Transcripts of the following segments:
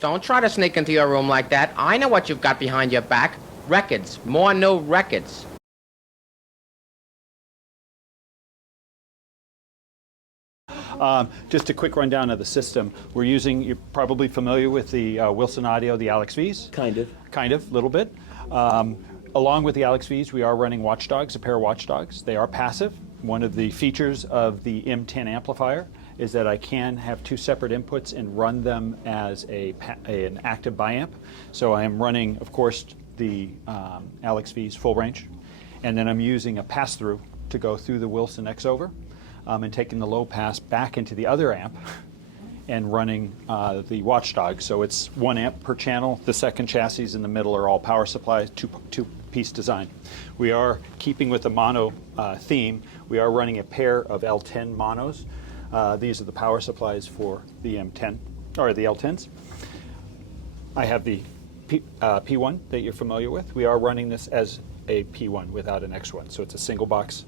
Don't try to sneak into your room like that. I know what you've got behind your back. Records. More new records. Just a quick rundown of the system. We're using, you're probably familiar with the Wilson Audio, the Alex V's? Kind of. Kind of, a little bit. Along with the Alex V's, we are running Watchdogs, a pair of Watchdogs. They are passive. One of the features of the M10 amplifier is that I can have two separate inputs and run them as an active biamp. So I am running, of course, the Alex V's full range, and then I'm using a pass-through to go through the Wilson X-Over. And taking the low pass back into the other amp and running the Watchdog. So it's 1 amp per channel. The second chassis in the middle are all power supplies, two-piece design. We are keeping with the mono theme. We are running a pair of L10 monos. These are the power supplies for the M10, or the L10s. I have the P1 that you're familiar with. We are running this as a P1 without an X1. So it's a single box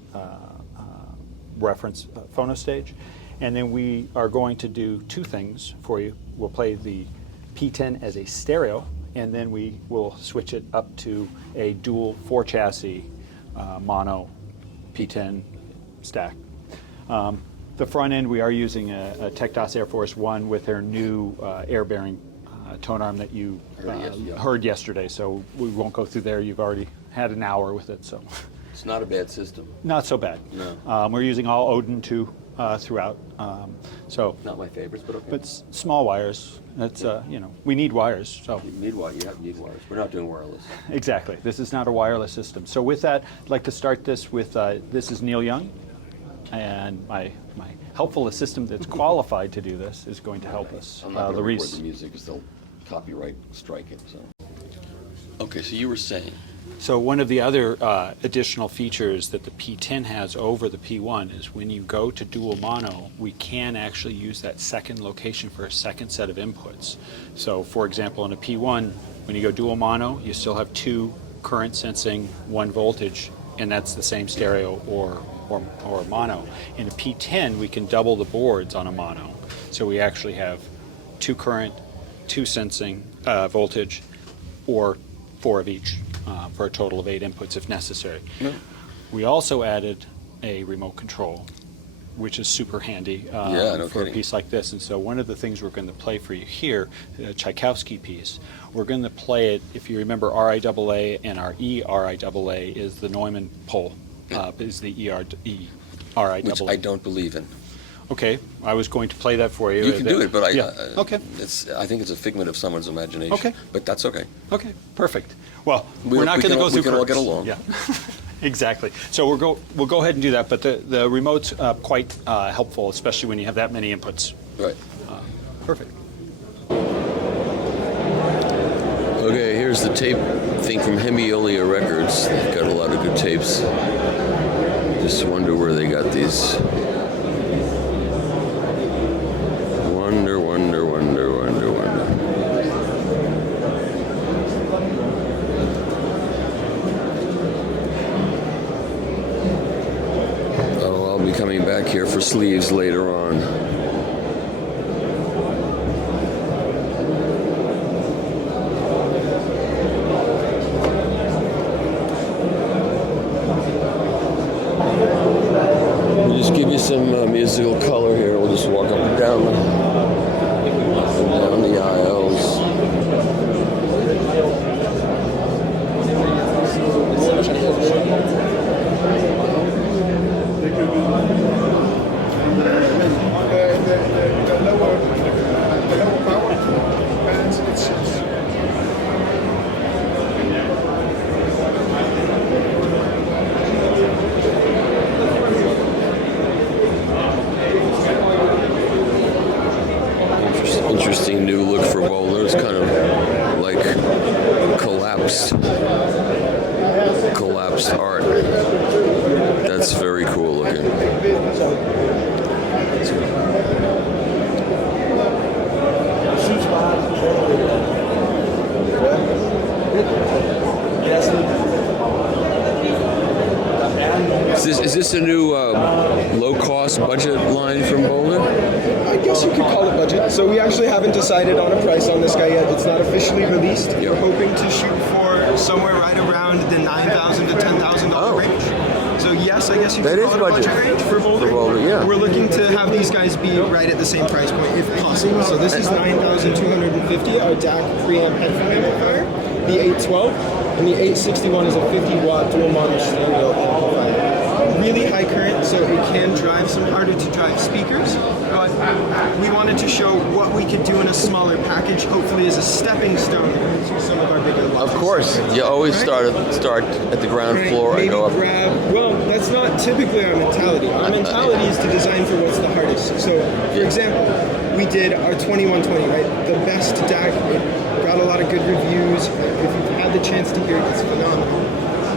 reference phono stage. And then we are going to do two things for you. We'll play the P10 as a stereo, and then we will switch it up to a dual 4 chassis mono P10 stack. The front end, we are using a Tectos Air Force One with their new air-bearing tone arm that you heard yesterday, so we won't go through there. You've already had an hour with it, so. It's not a bad system. Not so bad. No. We're using all Odin 2 throughout. So. Not my favorites, but okay. But small wires. That's you know, we need wires. So. You need wires. You need wires. We're not doing wireless. Exactly. This is not a wireless system. So with that, I'd like to start this with this is Neil Young, and my helpful assistant that's qualified to do this is going to help us. I'm not going to record the music because they'll copyright strike it. So. Okay, so you were saying. So one of the other additional features that the P10 has over the P1 is when you go to dual mono, we can actually use that second location for a second set of inputs. So for example, in a P1, when you go dual mono, you still have 2 current sensing, 1 voltage, and that's the same stereo or mono. In a P10, we can double the boards on a mono. So we actually have 2 current, 2 sensing voltage, or 4 of each. For a total of 8 inputs if necessary. Yeah. We also added a remote control, which is super handy for a piece like this. And so one of the things we're going to play for you here, the Tchaikovsky piece, we're going to play it, if you remember RIAA and our ERIAA is the Neumann pole, is the ERIAA. Which I don't believe in. Okay, I was going to play that for you. You can do it, but okay. I think it's a figment of someone's imagination. Okay. But that's okay. Okay, perfect. Well, we're not going to go through. We can all get along. Yeah, exactly. So we'll go ahead and do that. But the remote's quite helpful, especially when you have that many inputs. Right. Perfect. Okay, here's the tape thing from Hemiolia Records. They've got a lot of good tapes. Just wonder where they got these. Wonder. Oh, I'll be coming back here for sleeves later on. We'll just give you some musical color here. We'll just walk up and down the aisles. Interesting new look for bowler. It's kind of like collapsed art. That's very cool looking. Is this a new low-cost budget line from Boulder? I guess you could call it budget. So we actually haven't decided on a price on this guy yet. It's not officially released. Yep. We're hoping to shoot for somewhere right around the $9,000 to $10,000 range. So yes, I guess you That could is call it a budget budget. range for Boulder. For Boulder, yeah. We're looking to have these guys be right at the same price point if possible. So this is $9,250, our DAC preamp headphone amplifier, the 812, and the 861 is a 50-watt dual mono stereo amplifier. Really high current, so it can drive some harder to drive speakers, but we wanted to show what we could do in a smaller package, hopefully as a stepping stone to some of our bigger launches. Of course, you always start at the ground floor and Maybe go up. well, that's not typically our mentality. Our mentality is to design for what's the hardest. So, for example, we did our 2120, right? The best DAC. It got a lot of good reviews. If you've had the chance to hear it, it's phenomenal.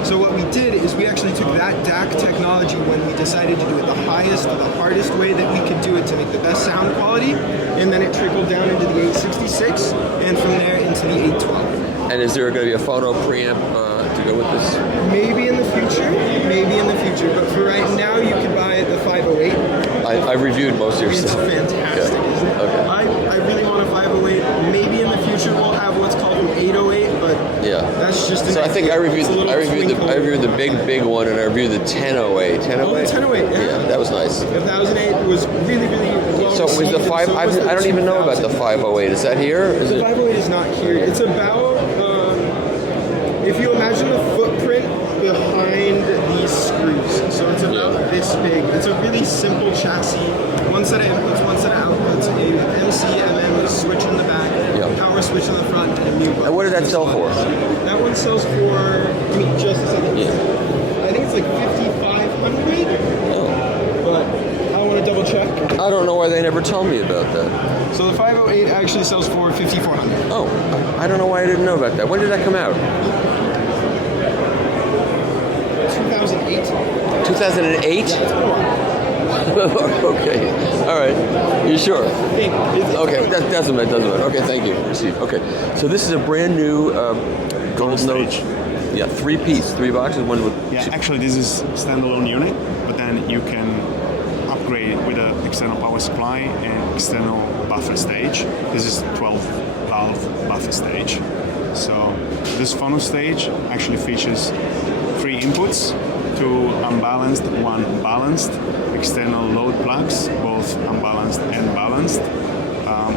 So what we did is we actually took that DAC technology when we decided to do it the highest, the hardest way that we could do it to make the best sound quality, and then it trickled down into the 866, and from there into the 812. And is there going to be a phono preamp to go with this? Maybe in the future, but for right now you can buy the 508. I reviewed most of your It's stuff. fantastic, Yeah. isn't it? Okay. I really want a 508. Maybe in the future we'll have what's called an 808, but Yeah. that's just an So I think I reviewed It's a little I reviewed the twinkle. big one, and I reviewed the 1008. 1008. Oh, the 1008, yeah. Yeah, that was nice. The 1008 was really well So was the received, five? and so was the I don't even know about the 2000. 508. Is that here? Is The it? 508 is not here. It's about, if you imagine the footprint behind these screws. So it's about this big. It's a really simple chassis. One set of inputs, one set of outputs, a MC, MM switch in the back, Yeah. power switch in the front, and a mute button. And what did that sell for? That one sells for, give me just a second. Yeah. I think it's like 5,500, but I want to double check. I don't know why they never told me about that. So the 508 actually sells for 5,400. Oh, I don't know why I didn't know about that. When did that come out? 2008. 2008? It's been a while. Okay. All right. You sure? It's Okay. That doesn't matter. Okay. Thank you. Receive. Okay. So this is a brand new gold note. stage. Yeah, three boxes. One with. Yeah, actually this is standalone unit, but then you can upgrade with an external power supply and external buffer stage. This is 12-valve buffer stage. So this phono stage actually features 3 inputs, 2 unbalanced, 1 balanced, external load plugs, both unbalanced and balanced.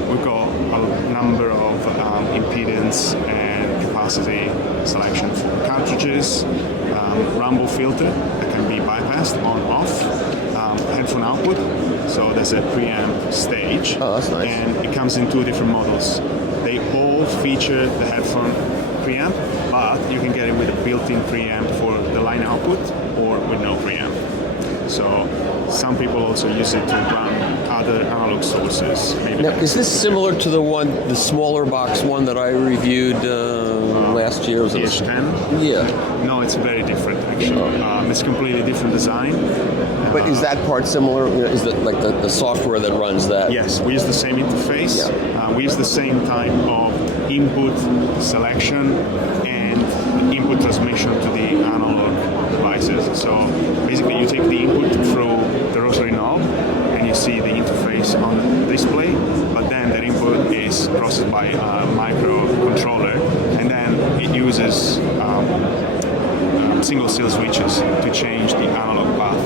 We've got a number of impedance and capacity selection for cartridges, rumble filter that can be bypassed on off, headphone output, so there's a preamp stage. Oh, that's nice. And it comes in 2 different models. They all feature the headphone preamp, but you can get it with a built-in preamp for the line output or with no preamp. So some people also use it to run other analog sources. Maybe Now, is this similar to the smaller box one that I reviewed last year? Was it PH10? Yeah. No, it's very different actually. It's completely different design. But is that part similar? You know, is it like the software that runs that? Yes, we use the same interface. Yeah. We use the same type of input selection and input transmission to the analog devices. So basically you take the input through the rotary knob and you see the interface on the display, but then that input is processed by a microcontroller, and then it uses single cell switches to change the analog path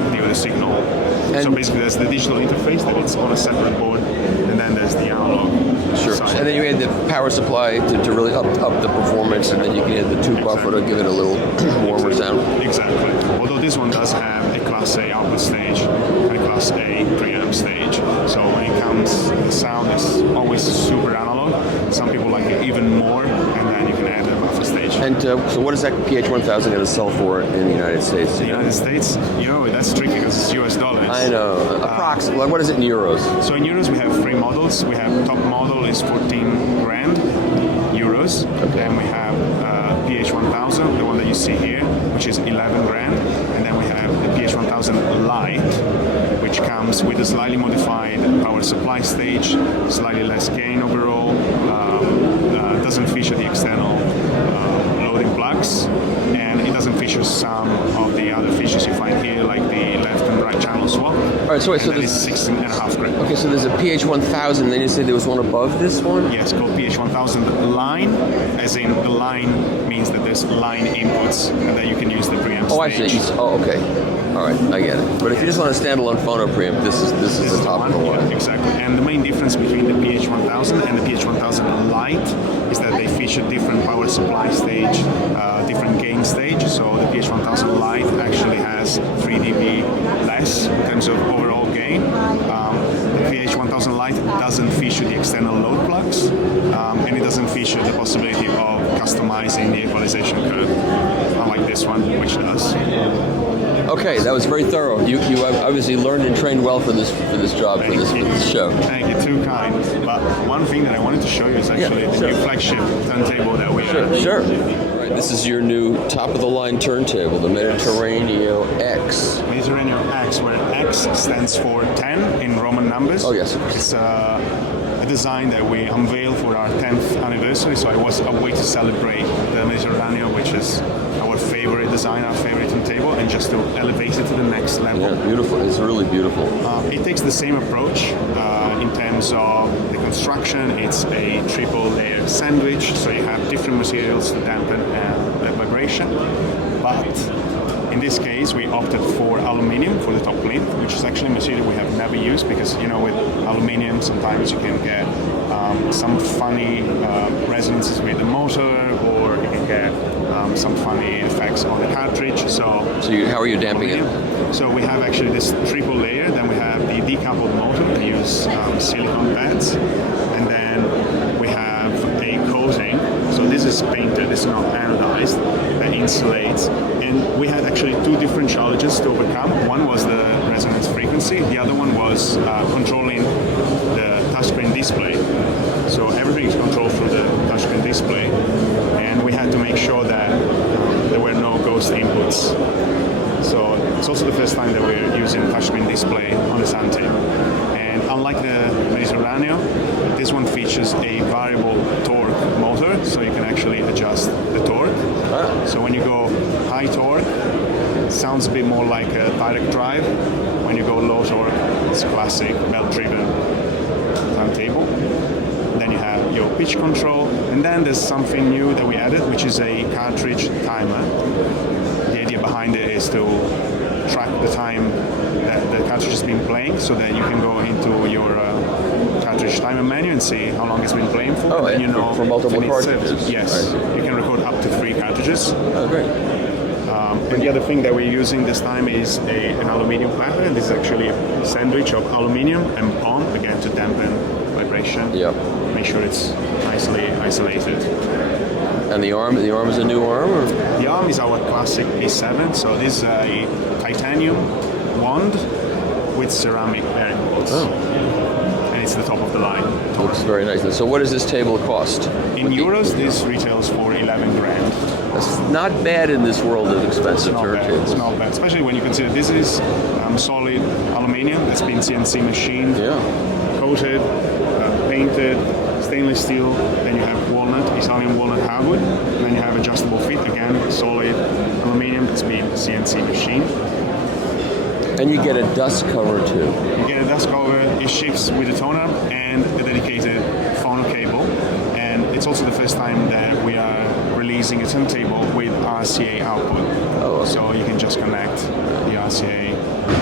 of the audio signal. So And- basically there's the digital interface that it's on a separate board, and then there's the analog. Sure. side. And then you add the power supply to really up the performance, and then you can add the tube buffer to give it a little warmer sound. Exactly. Although this one does have a Class A output stage and a Class A preamp stage. So when it comes, the sound is always super analog. Some people like it even more, and then you can add a buffer stage. And so what is that PH1000 going to sell for in the United States? The United States, that's tricky because it's US dollars. I know. Approximately. What is it in euros? So in euros, we have 3 models. We have top model is 14 grand euros. Okay. And we have PH1000, the one that you see here, which is 11 grand. And then we have the PH1000 Lite, which comes with a slightly modified power supply stage, slightly less gain overall, doesn't feature the external loading plug, box, and it doesn't feature some of the other features you find here, like the left and right channel swap. All right, so wait, so that this is 16.5 grit. Okay, so there's a PH1000, then you said there was one above this one? Yes, called PH1000 line, as in the line means that there's line inputs, and that you can use the preamp Oh, I stage. see. Oh, okay. All right, I get it. But if you just want a standalone phono preamp, this is the top of the line. Yeah, exactly. And the main difference between the PH1000 and the PH1000 Lite is that they feature different power supply stage, different gain stage. So the PH1000 Lite actually has 3 dB less in terms of overall gain. The PH1000 Lite doesn't feature the external load plugs, and it doesn't feature the possibility of customizing the equalization curve, unlike this one, which does. Okay, that was very thorough. You obviously learned and trained well for this job, for this show. Thank you, too kind. But one thing that I wanted to show you is actually the new flagship turntable that we have. Sure. All right, this is your new top-of-the-line turntable, the Mediterraneo X. Mediterranean X, where X stands for 10 in Roman numbers. Oh, yes. It's a design that we unveiled for our 10th anniversary, so it was a way to celebrate the Mediterranean, which is our favorite design, our favorite turntable, and just to elevate it to the next level. Yeah, beautiful. It's really beautiful. It takes the same approach in terms of the construction. It's a triple layer sandwich, so you have different materials to dampen the vibration. But in this case, we opted for aluminium for the top plinth, which is actually a material we have never used because, you know, with aluminium sometimes you can get some funny resonances with the motor, or you can get some funny effects on the cartridge. So how are you damping it? So we have actually this triple layer, then we have the decoupled motor, we use silicone pads, and then we have a coating. So this is painted, this is not anodized, that insulates. And we had actually two different challenges to overcome. One was the resonance frequency, the other one was controlling the touchscreen display. So everything is controlled through the touchscreen display, and we had to make sure that there were no ghost inputs. So it's also the first time that we're using touchscreen display on the turntable. And unlike the Mediterranean, this one features a variable torque motor, so you can actually adjust the torque. So when you go high torque, it sounds a bit more like a direct drive. When you go low torque, it's classic belt-driven turntable. Then you have your pitch control, and then there's something new that we added, which is a cartridge timer. The idea behind it is to track the time that the cartridge has been playing, so that you can go into your cartridge timer menu and see how long it's been playing for. Oh, and you know for multiple if it needs service. cartridges. Yes, you can record up to 3 cartridges. Oh, great. And the other thing that we're using this time is an aluminium platter. This is actually a sandwich of aluminium and POM, again to dampen vibration. Yep. Make sure it's nicely isolated. And the arm is a new arm? Or? The arm is our classic P7, so this is a titanium wand with ceramic bearing bolts. Oh. And it's the top of the line. Looks very nice. And so what does this table cost? In euros, this retails for 11 grand. That's not bad in this world of expensive It's turntables. not bad, especially when you consider this is solid aluminium that's been CNC machined, coated, painted, stainless steel. Then you have walnut, Italian walnut hardwood. And then you have adjustable feet, again, solid aluminium that's been CNC machined. And you get a dust cover too. You get a dust cover, it ships with a toner and a dedicated phono cable. And it's also the first time that we are releasing a turntable with RCA output. Oh, okay. So you can just connect the RCA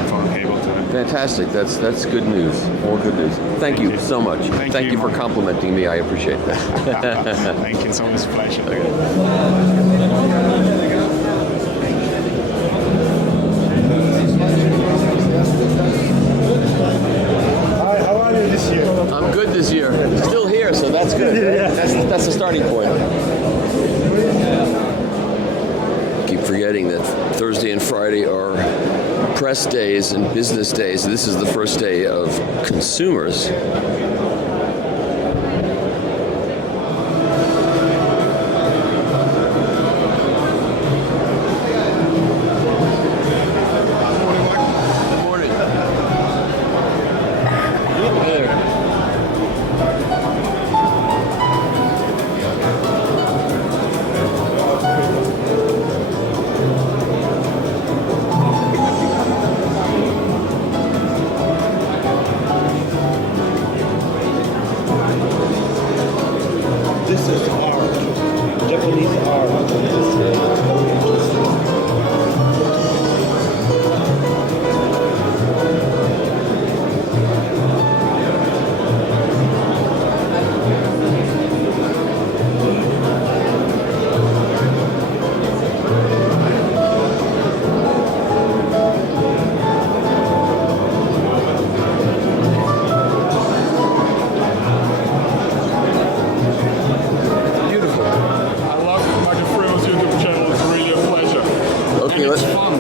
phono cable to it. Fantastic. That's good news. All good news. Thank you so much. Thank you for Mark. complimenting me. I appreciate that. Thank you, it's always a pleasure. Hi, how are you this year? I'm good this year. Still here, so that's good. That's the starting point. Keep forgetting that Thursday and Friday are press days and business days. This is the first day of consumers. This is art. Japanese art. Beautiful. I love Michael Freeman's YouTube channel. It's really a pleasure. Okay, and it's let's- fun.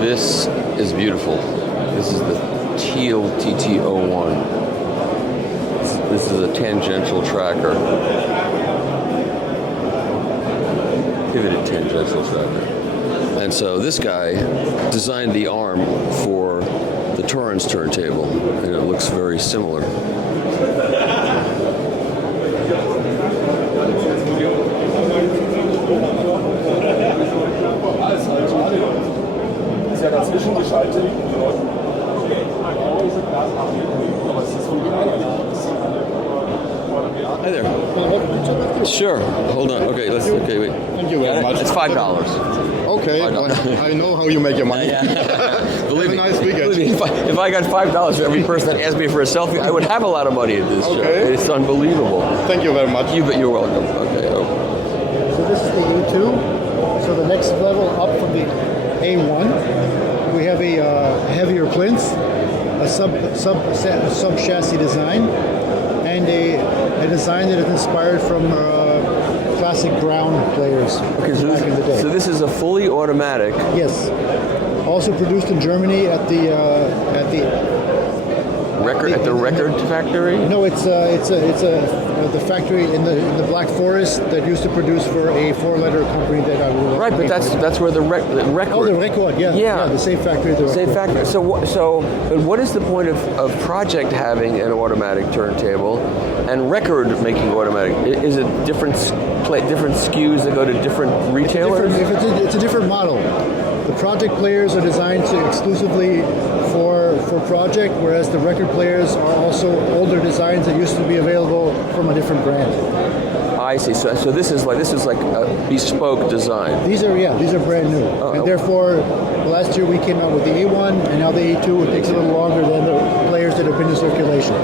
This is beautiful. This is the Teal TT01. This is a tangential tracker. Pivoted tangential tracker. And so this guy designed the arm for the Torrance turntable, and it looks very similar. Hi there. Sure. Hold on. Okay, okay, wait. Thank you very much. It's $5. Okay, I know how you make your money. Believe me, Have a nice weekend. believe me, if I got $5 for every person that asked me for a selfie, I would have a lot of money at this show. Okay. It's unbelievable. Thank you very much. You're welcome. Okay. Oh. So this is the A2. So the next level up from the A1, we have a heavier plinth, a sub chassis design, and a design that is inspired from classic Brown players Okay, so back in the day. this is a fully automatic. Yes. Also produced in Germany at the record factory. no, it's the factory in the Black Forest that used to produce for a four-letter company that I will Right, but that's where the record. oh, the record, yeah, the same factory. Same factory. But what is the point of Project having an automatic turntable and Record making automatic? Is it different SKUs that go to different retailers? It's a different model. The Project players are designed exclusively for Project, whereas the record players are also older designs that used to be available from a different brand. I see. So this is like a bespoke design. These are brand new, and therefore last year we came out with the A1, and now the A2. It takes a little longer than the players that have been in circulation,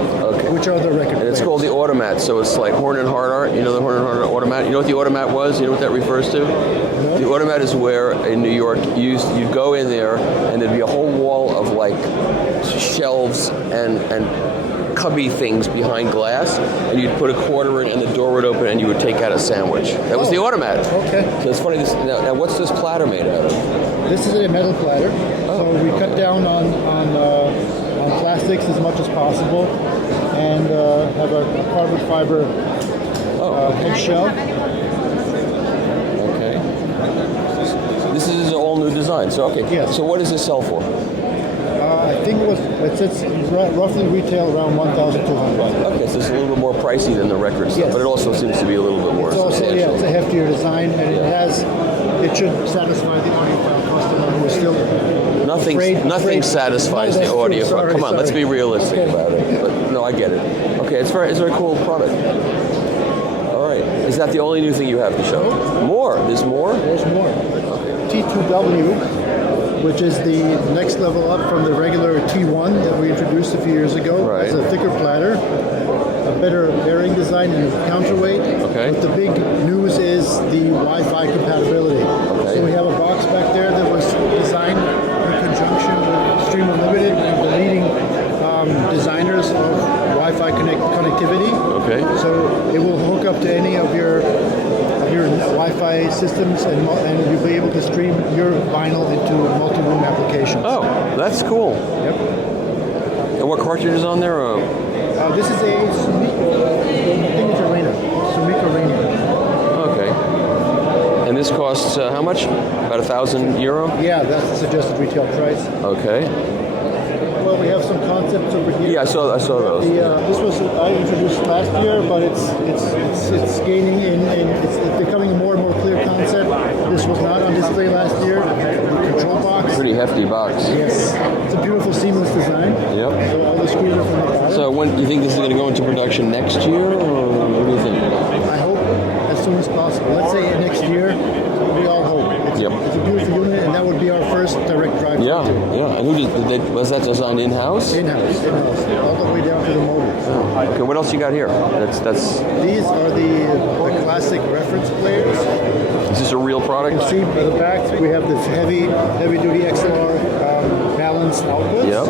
which are the record. And it's called the Automat. So it's like Horn and Hardart. You know the Horn and Hardart Automat. You know what the Automat was? You know what that refers to? No. The Automat is where in New York you'd go in there and there'd be a whole wall of like shelves and cubby things behind glass, and you'd put a quarter in and the door would open and you would take out a sandwich. That was the Automat. Okay. So it's funny. Now what's this platter made out of? This is a metal platter. So we cut down on plastics as much as possible, and have a carbon fiber head shell. Okay. This is an all new design. So okay. Yes. So what does this sell for? I think it's roughly retail around 1,200. Okay, so it's a little bit more pricey than the record stuff, Yes. but it also seems to be a little bit more It's also, substantial. it's a heftier design, and it should satisfy the audiophile customer who is still Nothing satisfies No, the that's audio. true. Come on, let's be realistic Okay. about it. But no, I get it. Okay, it's a very cool product. All right, is that the only new thing you have to show? More? There's more? There's more. T2W, which is the next level up from the regular T1 that we introduced a few years ago. Right. It's a thicker platter, a better bearing design, and a counterweight. Okay. But the big news is the Wi-Fi compatibility. Okay. So we have a box back there that was designed in conjunction with Stream Unlimited, one of the leading designers of Wi-Fi connectivity. Okay. So it will hook up to any of your Wi-Fi systems, and you'll be able to stream your vinyl into multi-room applications. Oh, that's cool. Yep. And what cartridge is on there? This is a Sumico. I think it's a Rainer. Sumico Rainer. Okay. And this costs how much? About €1,000? Yeah, that's the suggested retail price. Okay. Well, we have some concepts over here. Yeah, I saw those. This was I introduced last year, but it's gaining it's becoming a more and more clear concept. This was not on display last year. The control box. Pretty hefty box. Yes, it's a beautiful seamless design. Yep. So all the screws are from the bottom. So when do you think this is going to go into production next year, or what do you think? I hope as soon as possible. Let's say next year. We all hope. It's a beautiful unit, and that would be our first direct drive. Yeah. And who was that designed in-house? In-house, all the way down to the motors. Okay, what else you got here? That's. These are the classic reference players. Is this a real product? You can see by the back we have this heavy-duty XLR balanced outputs. Yep.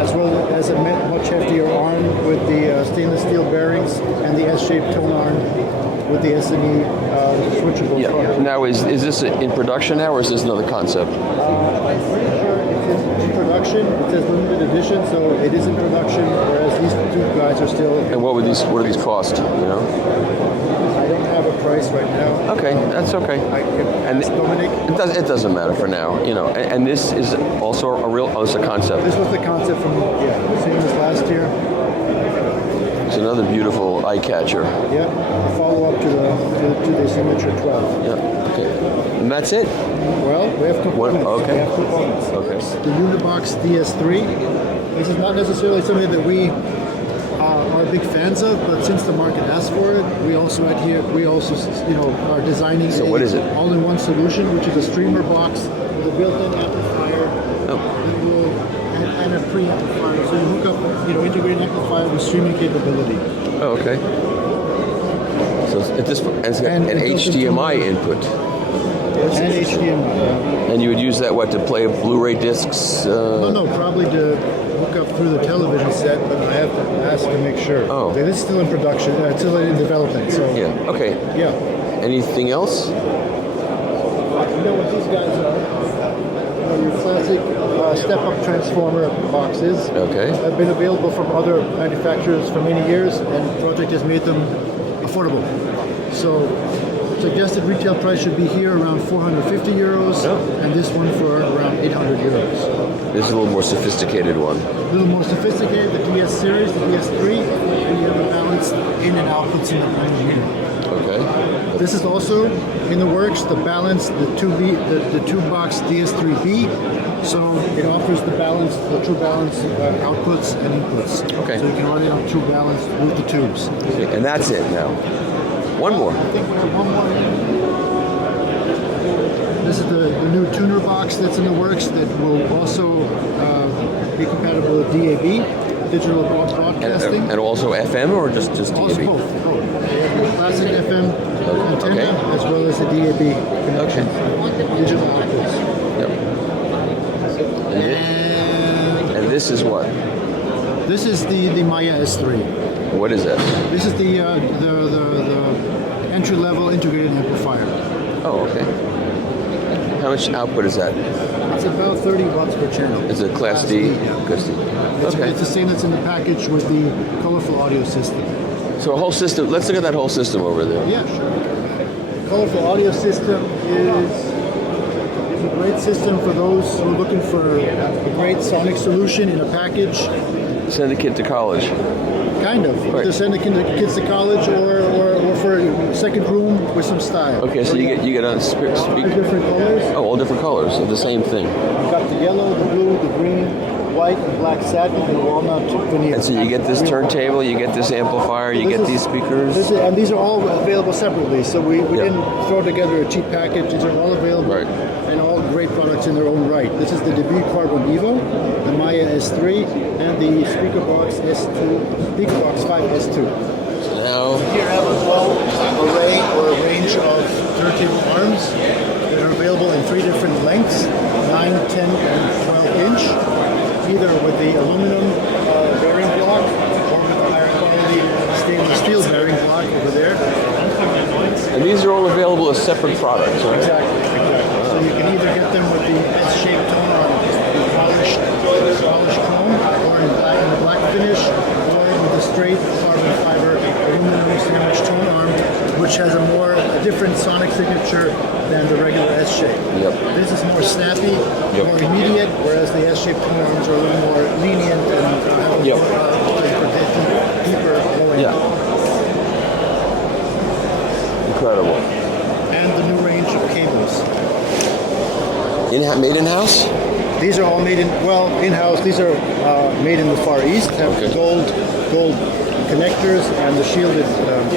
As well as a much heftier arm with the stainless steel bearings and the S-shaped tone arm with the SME switchable. Yeah. Now, is this in production now, or is this another concept? I'm pretty sure it's in production. It says limited edition, so it is in production. Whereas these two guys are still. And what do these cost? You know. I don't have a price right now. Okay, that's okay. And Dominic. It doesn't matter for now, you know. And this is also a real. Oh, it's a concept. This was the concept from same as last year. It's another beautiful eye catcher. Yeah, follow up to the Signature 12. Yeah. Okay. And that's it. Well, we have components. Okay. We have components. Okay. The Unibox DS3. This is not necessarily something that we are big fans of, but since the market asks for it, we also are designing what is it? all-in-one solution, which is a streamer box with a built-in amplifier and a preamplifier. So you hook up, integrate an amplifier with streaming capability. Oh, okay. So it's got an HDMI input. And HDMI. And you would use that to play Blu-ray discs? No, probably to hook up through the television set, but I have to ask to make sure. Oh. This is still in production. It's still in development. So Yeah. Okay. Yeah. Anything else? You know what these guys are? Your classic step-up transformer boxes. Okay. Have been available from other manufacturers for many years, and the project has made them affordable. So suggested retail price should be here around 450 euros, and this one for around 800 euros. This is a little more sophisticated one. A little more sophisticated, the DS series, the DS3, we have a balanced in and outputs in the range here. Okay. This is also in the works, the balance, the 2-box DS3B, so it offers the true balance outputs and inputs. Okay. So you can run it on true balance with the tubes. And that's it now. One more. I think we have one more. This is the new tuner box that's in the works that will also be compatible with DAB, digital broadcasting. And also FM, or just Also DAB? both. Classic FM antenna as well as the DAB connection. Digital outputs. Yep. And this is what? This is the Maya S3. What is that? This is the entry-level integrated amplifier. Oh, okay. How much output is that? It's about 30 watts per channel. Is it Class D? Yeah. Class D. Okay. It's the same that's in the package with the colorful audio system. So a whole system. Let's look at that whole system over there. Yeah, sure. Colorful audio system is a great system for those who are looking for a great sonic solution in a package. Send a kid to college. Kind of. Right. Either send the kids to college or for a second room with some style. Okay, so you get on speak. 5 different colors. Oh, all different colors of the same thing. You've got the yellow, the blue, the green, white, and black satin, and walnut veneer. And so you get this turntable, you get this amplifier, you get these speakers. And these are all available separately, so we didn't throw together a cheap package. These are all available, Right. and all great products in their own right. This is the debut Carbon Evo, the Maya S3, and the Speakerbox S2, Speakerbox 5 S2. Now, Here have as well array or a range of turntable arms that are available in 3 different lengths, 9, 10, and 12 inch, either with the aluminum bearing block or with the higher quality stainless steel bearing block over there. and these are all available as separate products, right? Exactly. So you can either get them with the S-shaped tone arm, the polished chrome, or in the black finish, or with the straight carbon fiber aluminum sandwich tone arm, which has a more different sonic signature than the regular S shape. Yep. This is more snappy, Yep. more immediate, whereas the S shaped tone arms are a little more lenient and have a Yep. deeper blowing. Yeah. Incredible. And the new range of cables. Made in-house? These are all made in-house. These are made in the Far East. Have Okay. gold connectors and the shielded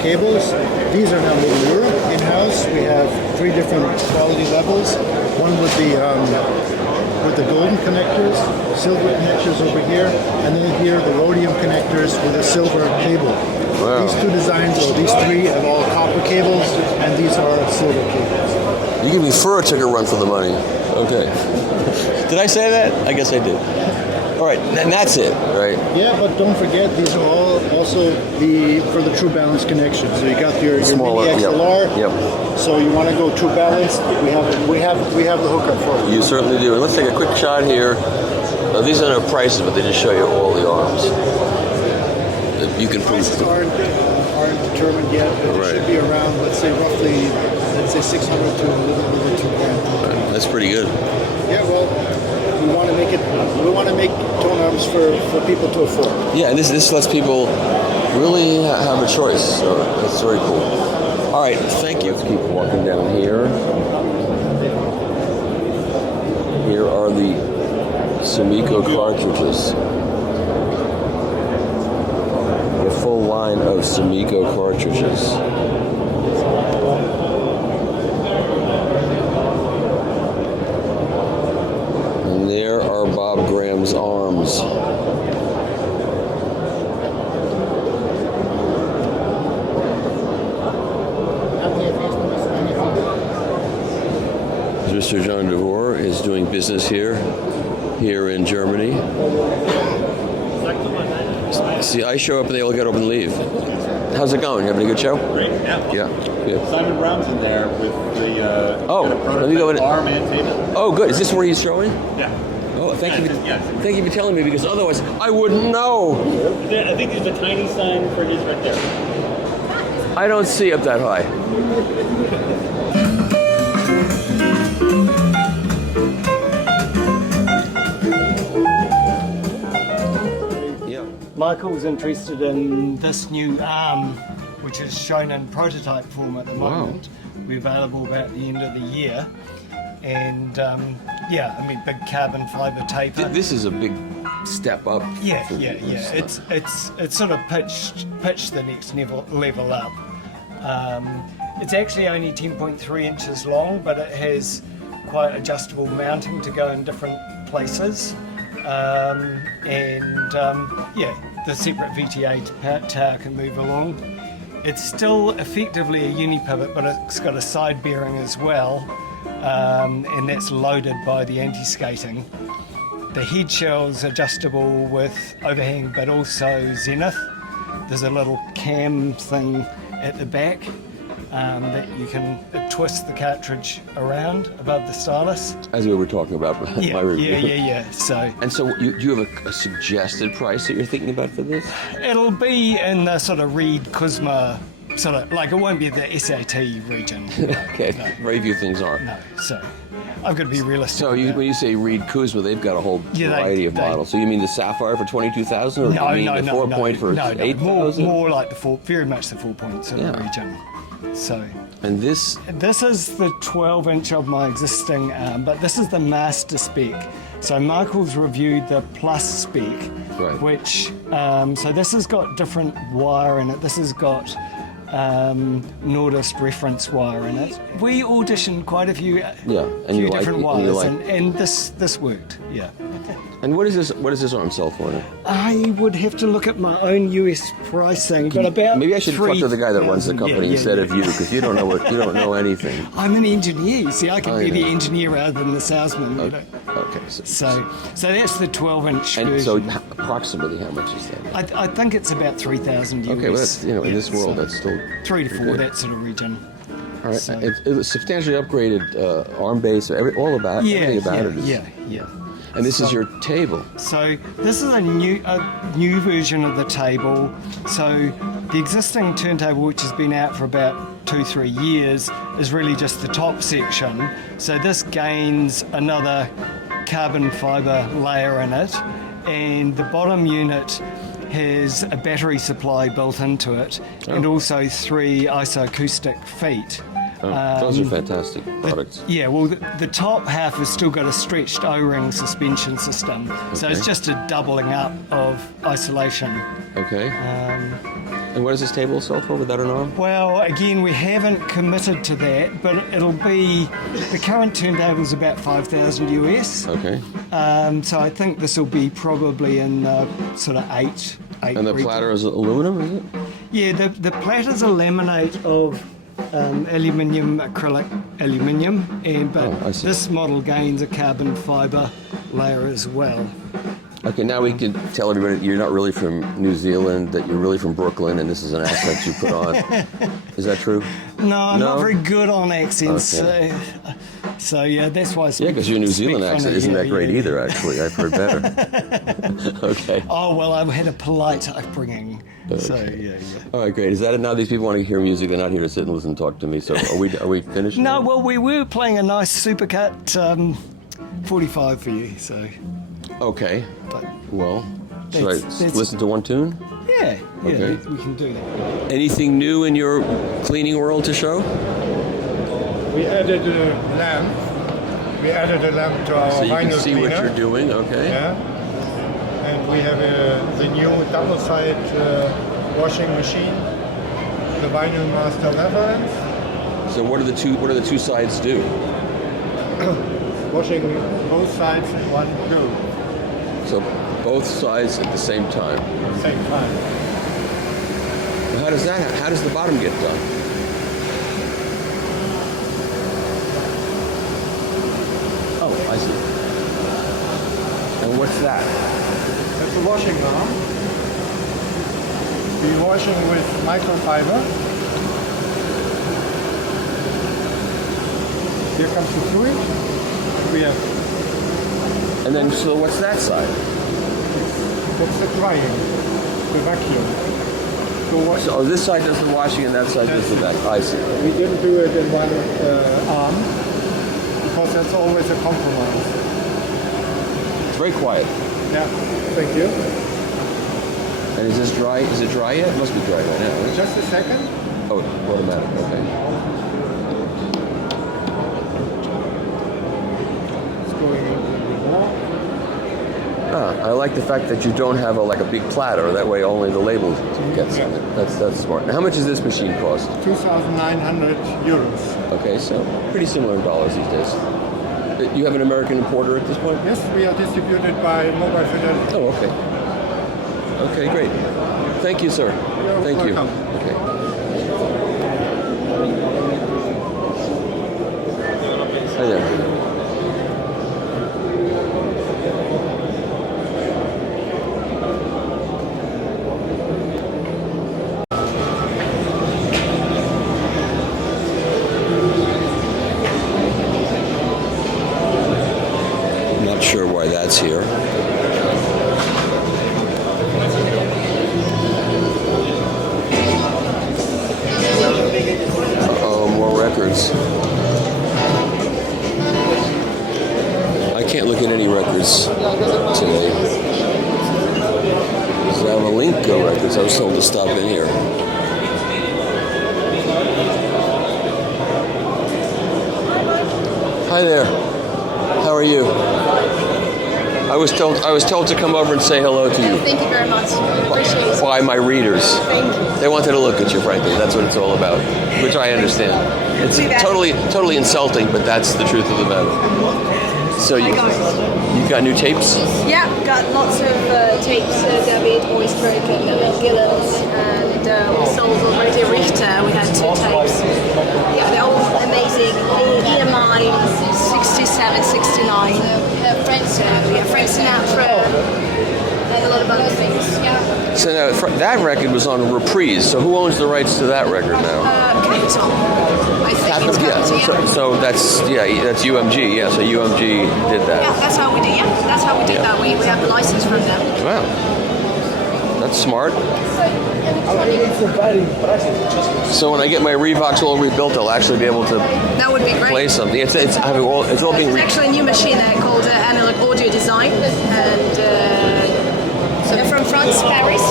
cables. These are now made in Europe in-house. We have 3 different quality levels. One with the golden connectors, silver connectors over here, and then here the rhodium connectors with a silver cable. Wow. These 2 designs, or these 3, have all copper cables, and these are silver cables. You give me fur, took a run for the money. Okay. Did I say that? I guess I did. All right, and that's it, right? Yeah, but don't forget, these are all also for the true balance connection. So you got your Smaller, mini yep, XLR. yep. So you want to go true balance? We have the hookup for you. You certainly do. And let's take a quick shot here. These are no prices, but they just show you all the arms. You can prove Prices aren't determined yet, but Right. it should be around, let's say 600 to a little over $2,000. That's pretty good. Yeah, well, we want to make tone arms for people to afford. Yeah, and this lets people really have a choice. So that's very cool. All right, thank you. Let's keep walking down here. Here are the Sumiko cartridges. A full line of Sumiko cartridges. And there are Bob Graham's arms. Mr. John DeVore is doing business here in Germany. See, I show up and they all get up and leave. How's it going? You having a good show? Great, yeah. Yeah. Simon Brown's in there with the let me go in. arm and table. Oh, good. Is this where he's showing? Yeah. Oh, thank you. Yes. Thank you for telling me, because otherwise I wouldn't know. I think there's a tiny sign for his right there. I don't see up that high. Yeah. Michael's interested in this new arm, which is shown in prototype form at the moment. Will be available about the end of the year. And big carbon fiber taper. This is a big step up. Yeah. It's sort of pitched the next level up. It's actually only 10.3 inches long, but it has quite adjustable mounting to go in different places. The separate VTA tower can move along. It's still effectively a uni-pivot, but it's got a side bearing as well, and that's loaded by the anti-skating. The head shell's adjustable with overhang, but also zenith. There's a little cam thing at the back that you can twist the cartridge around above the stylus. As we were talking about my review. Yeah. So you have a suggested price that you're thinking about for this? it'll be in the sort of Reed Kuzma sort of, like, it won't be the SAT region. Okay, No. very few things are. No, so I've got to be realistic. So when you say Reed Kuzma, they've got a whole variety of models. So you mean the Sapphire for $22,000, or No, you mean the 4-point for $8,000? More like very much the 4-point sort of region. So. And this is the 12-inch of my existing arm, but this is the master spec. So Michael's reviewed the plus spec, right. Which so this has got different wire in it. This has got Nordist reference wire in it. We auditioned quite a few different wires, and this worked. Yeah. And what is this? What does this arm sell for? I would have to look at my own US pricing, but about maybe I should talk to the guy that runs the company instead of you, because you don't know anything. I'm an engineer. You see, I can be the engineer rather than the salesman. Okay. Okay. So that's the 12-inch and version. so approximately how much is that? I think it's about 3,000 US. Okay, well that's, in this world, that's still 3 to 4, that sort of region. All right, it's substantially upgraded arm base. Everything about it is. Yeah. And this is your table. So this is a new version of the table. So the existing turntable, which has been out for about 2-3 years, is really just the top section. So this gains another carbon fibre layer in it, and the bottom unit has a battery supply built into it, and also 3 isoacoustic feet. Those are fantastic products. Well, the top half has still got a stretched O-ring suspension system, so it's just a doubling up of isolation. Okay. And what does this table sell for without an arm? Well, again, we haven't committed to that, but it'll be, the current turntable is about 5,000 US. Okay. So I think this will be probably in sort of 8. And the platter is aluminum, is it? Yeah, the platter's a laminate of aluminium, acrylic aluminium, but this model gains a carbon fibre layer as well. Okay, now we can tell everybody you're not really from New Zealand, that you're really from Brooklyn, and this is an accent you put on. Is that true? No, I'm not very good on accents. Okay. So yeah, that's why. Yeah, because your New Zealand accent isn't that great either. Actually, I've heard better. Okay. Oh well, I've had a polite upbringing. Okay. So yeah. All right, great. Is that it? Now these people want to hear music. They're not here to sit and listen and talk to me. So are we finished? No, well, we were playing a nice supercut 45 for you. So. Okay. Well, should I listen to one tune? Yeah. Okay. We can do that. Anything new in your cleaning world to show? We added a lamp. We added a lamp to our so you vinyl can see cleaner. what you're doing, okay? Yeah. And we have the new double-side washing machine, the Vinyl Master reference. So what do the two sides do? Washing both sides in one go. So both sides at the same time. Same time. Well, how does the bottom get done? Oh, I see. And what's that? That's a washing arm. We're washing with microfiber. Here comes the fluid. We have. And then, so what's that side? That's the drying, the vacuum. So this side does the washing and that side does the vacuum. I see. We didn't do it in one arm because that's always a compromise. It's very quiet. Yeah, thank you. And is this dry? Is it dry yet? It must be dry right now, right? Just a second. Oh, automatic, okay. I like the fact that you don't have a big platter. That way, only the label gets in it. That's smart. Now, how much does this machine cost? 2,900 euros. Okay, so pretty similar in dollars these days. You have an American importer at this point? Yes, we are distributed by Mobile Fidelity. Oh, okay. Okay, great. Thank you, sir. You're welcome. Okay. Hi there. Sure why that's here. Oh, more records. I can't look at any records today. So I have a link to records. I was told to stop in here. Hi there. How are you? I was told to come over and say hello to you. Thank you very much. Appreciate it. By my readers. Thank you. They wanted to look at you, frankly. That's what it's all about, which I understand. It's totally insulting, but that's the truth of the matter. So you've got new tapes? Yeah, got lots of tapes. David Oistberg and Gillens, and we sold already Richter. We had 2 tapes. Yeah, they're all amazing. EMI 67, 69. Frank Sinatra, and a lot of other things. Yeah. So now, that record was on Reprise. So who owns the rights to that record now? Capital. I think it's Capital, yeah. So that's UMG. Yeah. So UMG did that. Yeah, that's how we did. Yeah, that's how we did that. We have the license from them. Wow. That's smart. So when I get my Revox all rebuilt, I'll actually be able to That would be great. play something. It's all being There's actually a new machine there called Analog Audio Design, and they're from France, Paris.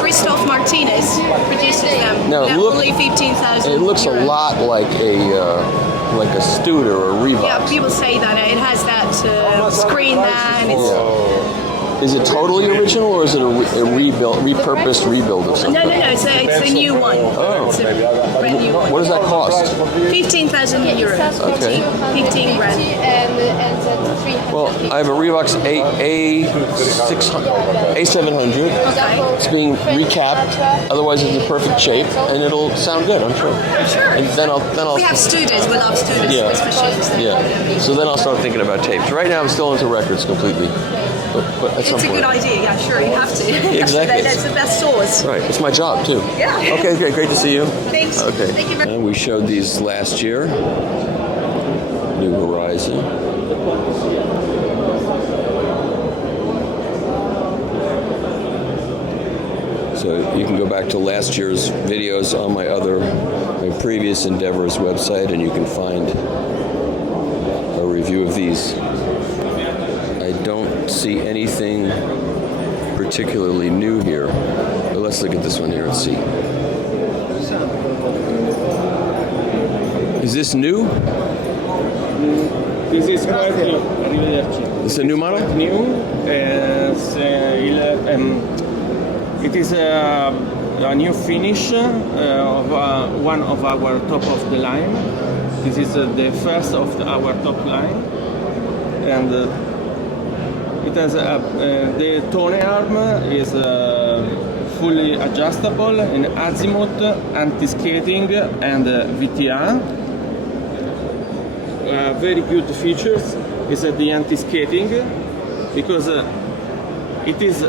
Christophe Martinez produces them. Now, They're only 15,000. It looks a lot like a Studer or a Revox. Yeah, people say that it has that screen there, and it's. Is it totally original, or is it a repurposed rebuild of something? No, it's a new one. Oh. It's a brand new one. What does that cost? 15,000 euros. Okay. 15 grand. Well, I have a Revox A700. It's being recapped. Otherwise, it's in perfect shape, and it'll sound good, I'm sure. Sure. And then I'll. We have students. We love students with machines. Yeah. So then I'll start thinking about tapes. Right now, I'm still into records completely. But at some It's a point. good idea. Yeah, sure. You have to. Exactly. That's the best source. Right. It's my job too. Yeah. Okay. Great to see you. Thanks. Okay. Thank you very much. And we showed these last year. New Horizon. So you can go back to last year's videos on my previous endeavors website, and you can find a review of these. I don't see anything particularly new here. But let's look at this one here and see. Is this new? This is quite new. This is a new model? New. It is a new finish of one of our top of the line. This is the first of our top line, and it has the tone arm is fully adjustable in azimuth, anti-skating, and VTR. Very good features is the anti-skating, because it is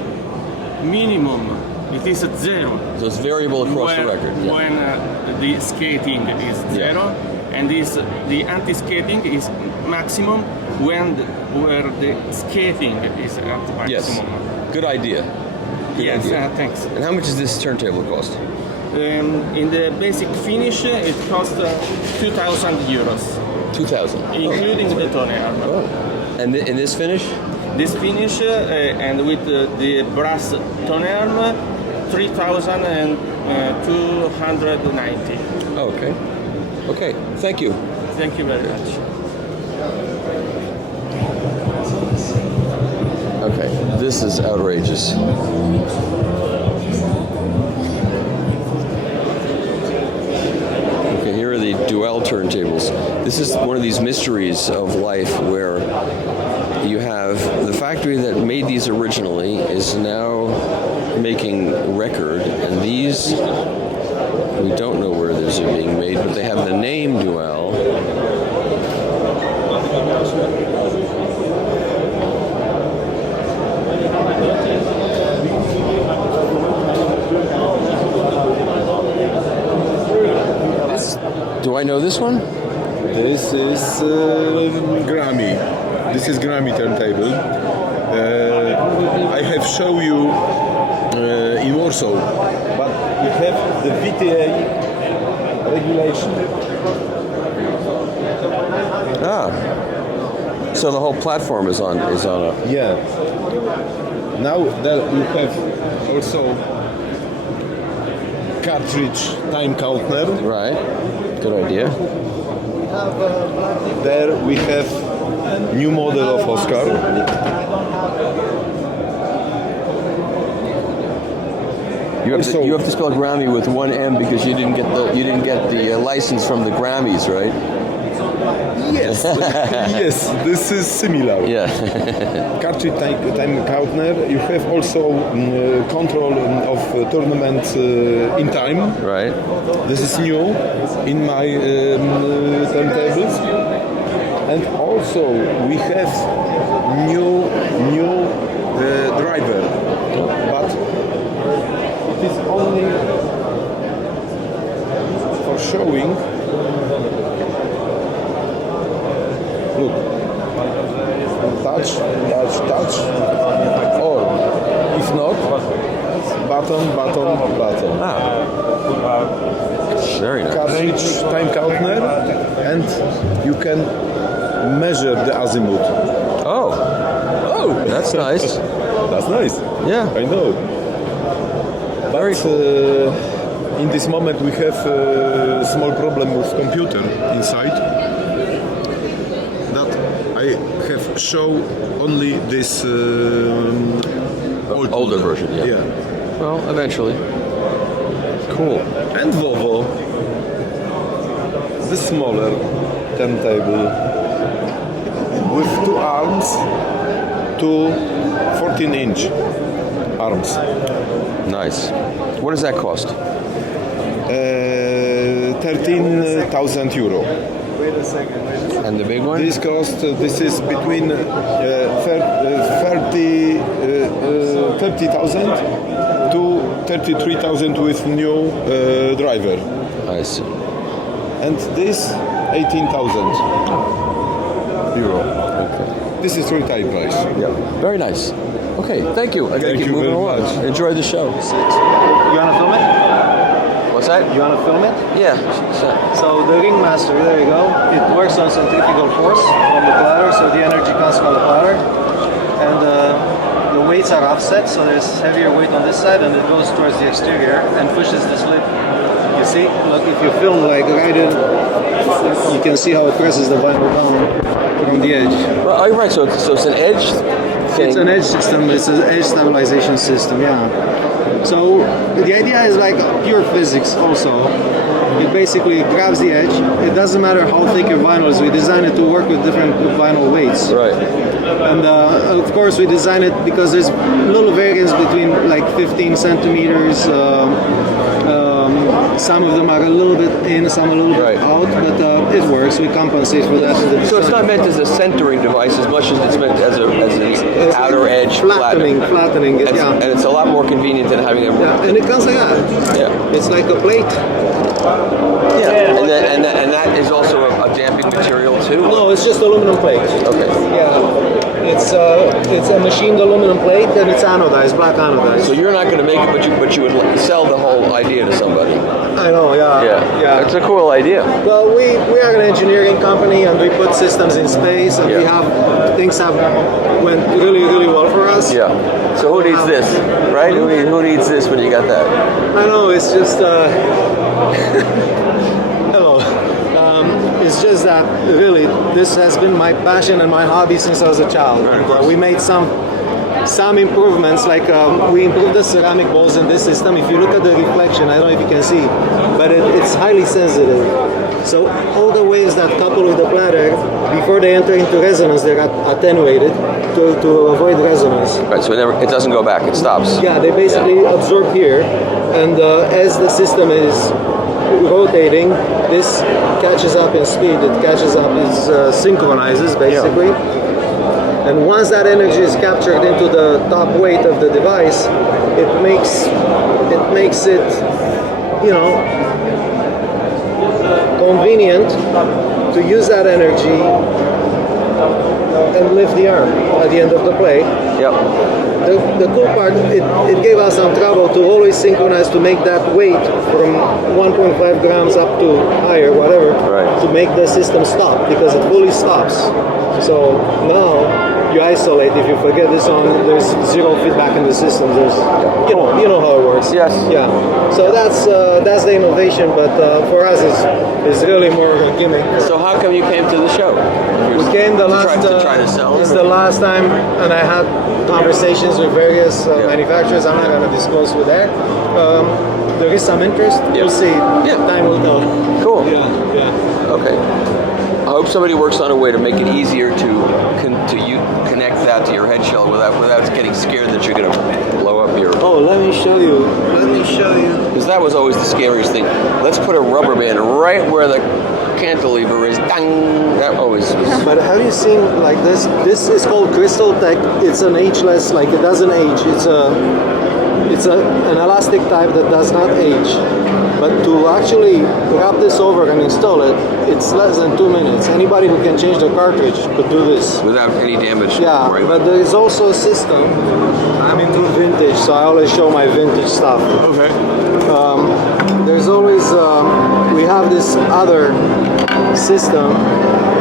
minimum. It is at 0. So it's variable across the record. Yeah. When the skating is 0, and the anti-skating is maximum where the skating is at maximum. Yes. Good idea. Yes, thanks. And how much does this turntable cost? In the basic finish, it costs 2,000 euros. 2,000. Including the tone arm. Oh. And in this finish? This finish, and with the brass tone arm, 3,290. Oh, okay. Okay, thank you. Thank you very much. Okay, this is outrageous. Okay, here are the Dual turntables. This is one of these mysteries of life where you have the factory that made these originally is now making record, and these, we don't know where these are being made, but they have the name Dual. Do I know this one? This is Grammy. This is Grammy turntable. I have shown you in Warsaw, but you have the VTA regulation. Ah. So the whole platform is on a. Yeah. Now that you have also cartridge time counter. Right. Good idea. There we have new model of Oscar. You have to spell Grammy with one M because you didn't get the license from the Grammys, right? Yes, yes, this is similar. Yeah. Cartridge time counter. You have also control of tournament in time. Right. This is new in my turntables, and also we have new driver, but it is only for showing. Look, touch, or if not, button. Very nice. Cartridge, time counter, and you can measure the azimuth. Oh, that's nice. That's nice. Yeah. I know. Very But cool. in this moment we have a small problem with computer inside. That I have show only this Older version, yeah. Yeah. Well, eventually. Cool. And Volvo, the smaller turntable with two arms, two 14-inch arms. Nice. What does that cost? 13,000 euro. And the big one? This cost, this is between 30,000 to 33,000 with new driver. I see. And this 18,000 euro. Okay. This is retail price. Yeah. Very nice. Okay, thank you. I gotta Thank keep you moving very along. much. Enjoy the show. You wanna film it? What's that? You wanna film it? Yeah. So the ringmaster, there you go. It works on centrifugal force from the platter, so the energy comes from the platter. And the weights are offset, so there's heavier weight on this side and it goes towards the exterior and pushes this lid. You see? Look, if you film like right in, you can see how it presses the vinyl down from the edge. Well, oh, you're right. So it's an edge thing. It's an edge system. It's an edge stabilization system. Yeah. So the idea is like pure physics. Also, it basically grabs the edge. It doesn't matter how thick your vinyl is. We design it to work with different vinyl weights. Right. And of course, we design it because there's little variance between like 15 centimeters. Some of them are a little bit in, some a little bit out, but it works. We compensate for that. So it's not meant as a centering device as much as it's meant as an outer edge flattening it, and, yeah. And it's a lot more convenient than having a... Yeah, and it comes like that. Yeah. It's like a plate. Yeah. And that is also a damping material too? No, it's just aluminum plate. Okay. Yeah. It's a machined aluminum plate and it's anodized, black anodized. So you're not going to make it, but you would sell the whole idea to somebody. I know, yeah. It's a cool idea. Well, we are an engineering company and we put systems in space and we have things have went really, really well for us. Yeah. So who needs this, right? Who needs this when you got that? I know, it's just hello. It's just that really this has been my passion and my hobby since I was a child. We made some improvements, like we improved the ceramic bowls in this system. If you look at the reflection, I don't know if you can see, but it's highly sensitive. So all the waves that couple with the platter, before they enter into resonance, they're attenuated to avoid resonance. Right, so it doesn't go back, it stops. Yeah, they basically absorb here, and as the system is rotating, this catches up in speed, it catches up, it synchronizes basically. And once that energy is captured into the top weight of the device, it makes it, you know, convenient to use that energy and lift the arm at the end of the play. Yep. The cool part, it gave us some trouble to always synchronize to make that weight from 1.5 grams up to higher, whatever, to make the system stop, because it fully stops. So now you isolate. If you forget this on, there's zero feedback in the system. There's, you know how it works. Yes. Yeah. So that's the innovation, but for us it's really more of a gimmick. So how come you came to the show? We came the last to try to sell. It's the last time, and I had conversations with various manufacturers. I'm not going to disclose who they're. There is some interest. We'll see. Yeah. Time will tell. Cool. Yeah. Okay. I hope somebody works on a way to make it easier to connect that to your head shell without getting scared that you're going to blow up your... Oh, let me show you. Because that was always the scariest thing. Let's put a rubber band right where the cantilever is. Dang! That always was... But have you seen like this? This is called Crystal Tech. It's an ageless, like it doesn't age. It's a it's an elastic type that does not age. But to actually wrap this over and install it, it's less than 2 minutes. Anybody who can change the cartridge could do this. Without any damage. Yeah, right? but there is also a system. I'm into vintage, so I always show my vintage stuff. Okay. There's always, we have this other system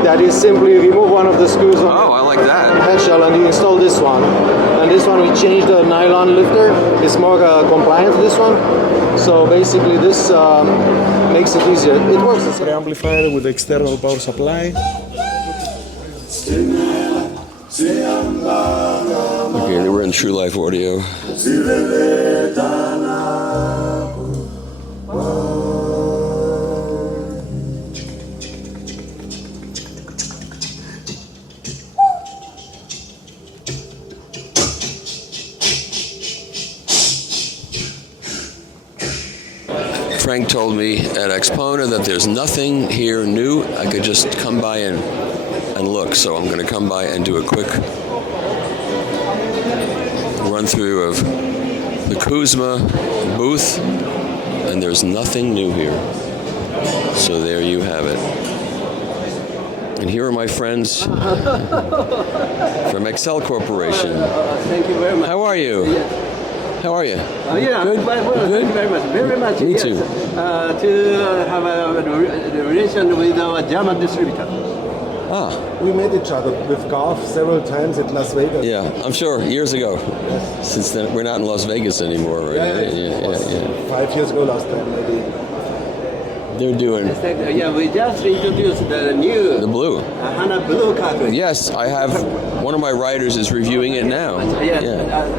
that is simply remove one of the screws on I like that. head shell and you install this one. And this one we changed the nylon lifter. It's more compliant to this one. So basically this makes it easier. It works the same. Amplifier with external power supply. Okay, we're in True Life Audio. Frank told me at Expona that there's nothing here new. I could just come by and look. So I'm going to come by and do a quick run through of the Kuzma booth, and there's nothing new here. So there you have it. And here are my friends from Excel Corporation. Thank you very much. How are you? How are you? Yeah, good. Quite well. Good? Thank you very much. Very much. Me yes. too. To have a relation with our German distributor. We met each other with Garth several times at Las Vegas. Yeah, I'm sure, years ago. Since then, we're not in Las Vegas anymore, right? Yeah. 5 years ago last time, maybe. They're doing Yeah, we just introduced the new the blue. HANA blue cartridge. Yes, I have. One of my writers is reviewing it now. Yes,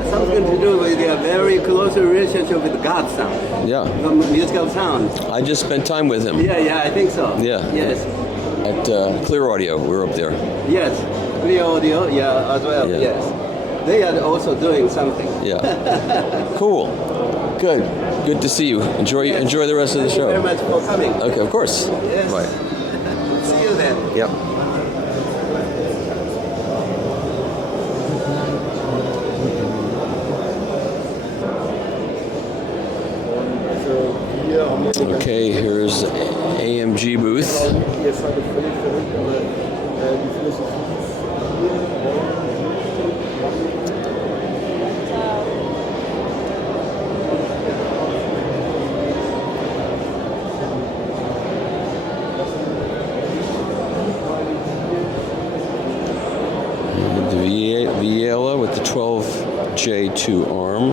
something to do with a very close relationship with God sound. Yeah. Musical sound. I just spent time with him. Yeah, I think so. Yeah. Yes. At Clear Audio, we were up there. Yes, Clear Audio, as well, Yeah. yes. They are also doing something. Yeah. Cool. Good. Good to see you. Enjoy the rest of the show. Thank you very much for coming. Okay, of course. Yes. Bye. See you then. Yep. Okay, here's AMG booth. The Viela with the 12J2 arm.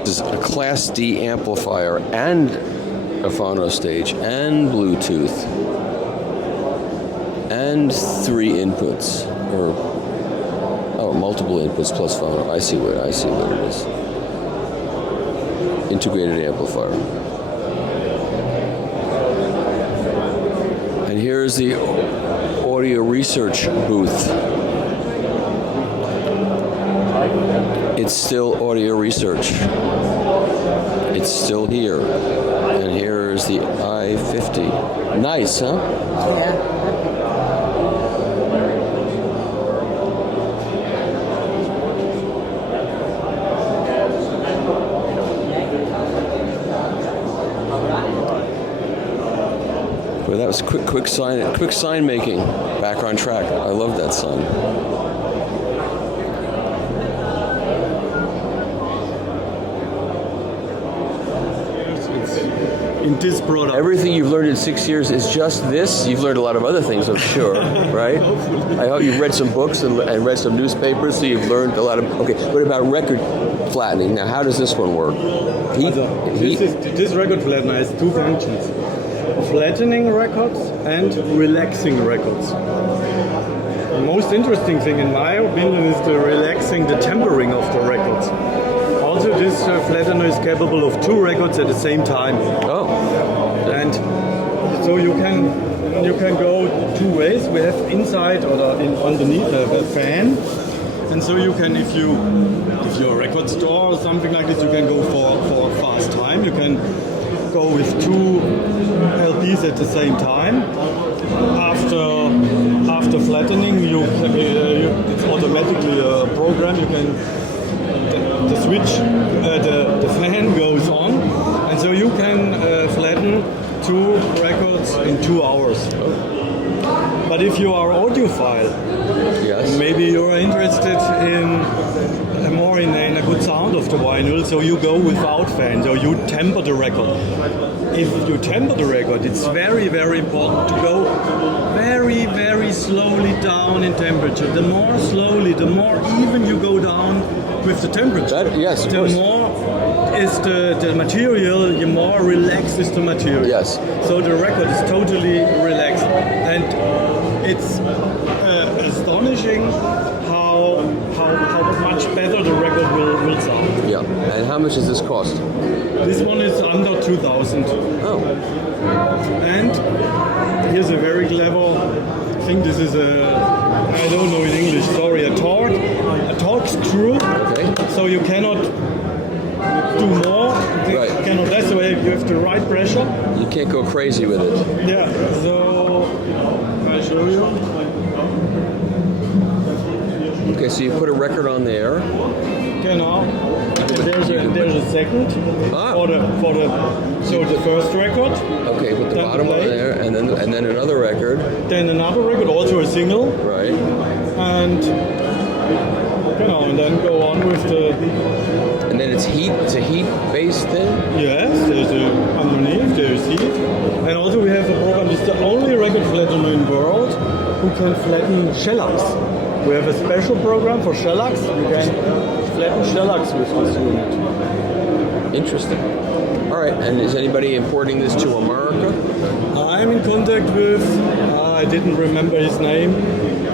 This is a Class D amplifier and a phono stage and Bluetooth and 3 inputs, or multiple inputs plus phono. I see what it is. Integrated amplifier. And here's the audio research booth. It's still audio research. It's still here. And here is the I-50. Nice, huh? Yeah. Well, that was quick sign making. Back on track. I love that sign. In this product. Everything you've learned in 6 years is just this. You've learned a lot of other things, I'm sure, right? I hope you've read some books and read some newspapers, so you've learned a lot of. Okay, what about record flattening? Now, how does this one work? This record flattener has 2 functions: flattening records and relaxing records. The most interesting thing, in my opinion, is the relaxing the tempering of the records. Also, this flattener is capable of 2 records at the same time. Oh. And so you can go 2 ways. We have inside or underneath a fan, and so you can, if you're a record store or something like this, you can go for fast time. You can go with 2 LPs at the same time. After flattening, it's automatically a program. You can the switch, the fan goes on, and so you can flatten 2 records in 2 hours. But if you are audiophile, yes, maybe you are interested in more in a good sound of the vinyl, so you go without fan, so you temper the record. If you temper the record, it's very, very important to go very, very slowly down in temperature. The more slowly, the more even you go down with the temperature. Yes, of the course. more is the material, the more relaxed is the material. Yes. So the record is totally relaxed. And it's astonishing how much better the record will sound. Yeah. And how much does this cost? This one is under 2,000. Oh. And here's a very clever thing. This is I don't know in English, sorry, a torque screw. Okay. So you cannot do more, Right. you cannot less, so you have the right pressure. You can't go crazy with it. Yeah, so I show you. Okay, so you put a record on there. Genau. There's a second for the so the first record. Okay, put the then bottom on there, and then another record. Then another record, also a single. Right. And and then go on with the. And then it's a heat-based thing? Yes, there's underneath, there's heat. And also we have a program, it's the only record flattener in the world who can flatten shellacs. We have a special program for shellacs. You can flatten shellacs with this unit. Interesting. All right, and is anybody importing this to America? I'm in contact with, I didn't remember his name.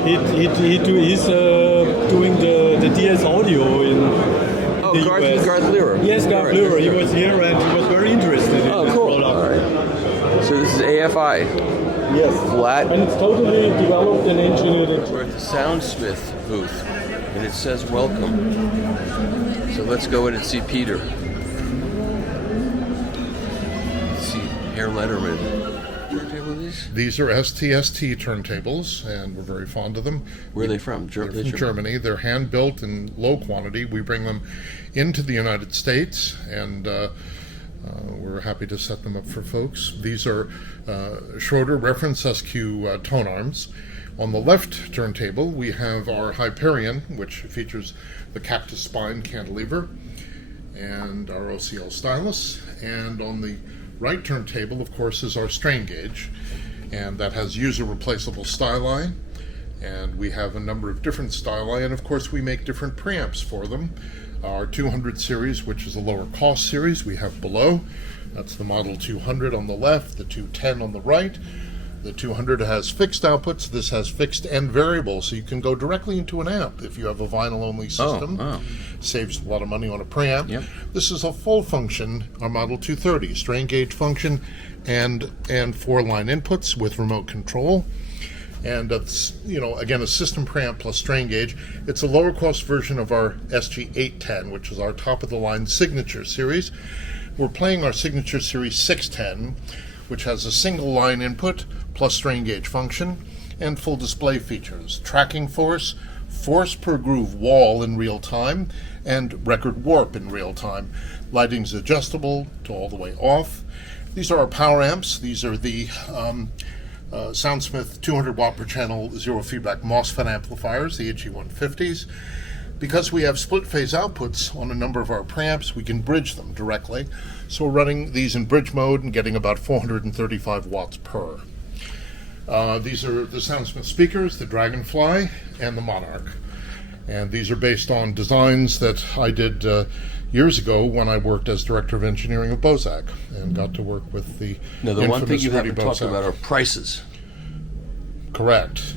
He's doing the DS audio in the US. Garth Lira. Yes, Garth Lira. He was here and he was very interested in this cool. product. All right. So this is AFI. Yes. Flat. And it's totally developed and engineered. We're at the Soundsmith booth, and it says welcome. So let's go in and see Peter. Let's see Herr Letterman. Turntable these? These are STST turntables, and we're very fond of them. Where are they from? They're from Germany. They're hand-built in low quantity. We bring them into the United States, and we're happy to set them up for folks. These are Schroeder reference SQ tone arms. On the left turntable, we have our Hyperion, which features the cactus spine cantilever, and our OCL stylus. And on the right turntable, of course, is our strain gauge, and that has user replaceable styli. And we have a number of different styli, and of course we make different preamps for them. Our 200 series, which is a lower cost series, we have below. That's the Model 200 on the left, the 210 on the right. The 200 has fixed outputs. This has fixed and variable, so you can go directly into an amp if you have a vinyl-only system. Saves a lot of money on a preamp. Yep. This is a full function, our Model 230, strain gauge function and 4-line inputs with remote control. And it's, again, a system preamp plus strain gauge. It's a lower cost version of our SG810, which is our top of the line signature series. We're playing our signature series 610, which has a single line input plus strain gauge function and full display features, tracking force, force per groove wall in real time, and record warp in real time. Lighting's adjustable to all the way off. These are our power amps. These are the Soundsmith 200 watt per channel zero feedback MOSFET amplifiers, the HE150s. Because we have split phase outputs on a number of our preamps, we can bridge them directly. So we're running these in bridge mode and getting about 435 watts per. These are the Soundsmith speakers, the Dragonfly and the Monarch. And these are based on designs that I did years ago when I worked as Director of Engineering of Bozak and got to work with the Now, the one thing you Rudy haven't talked Bozak. about are prices. Correct.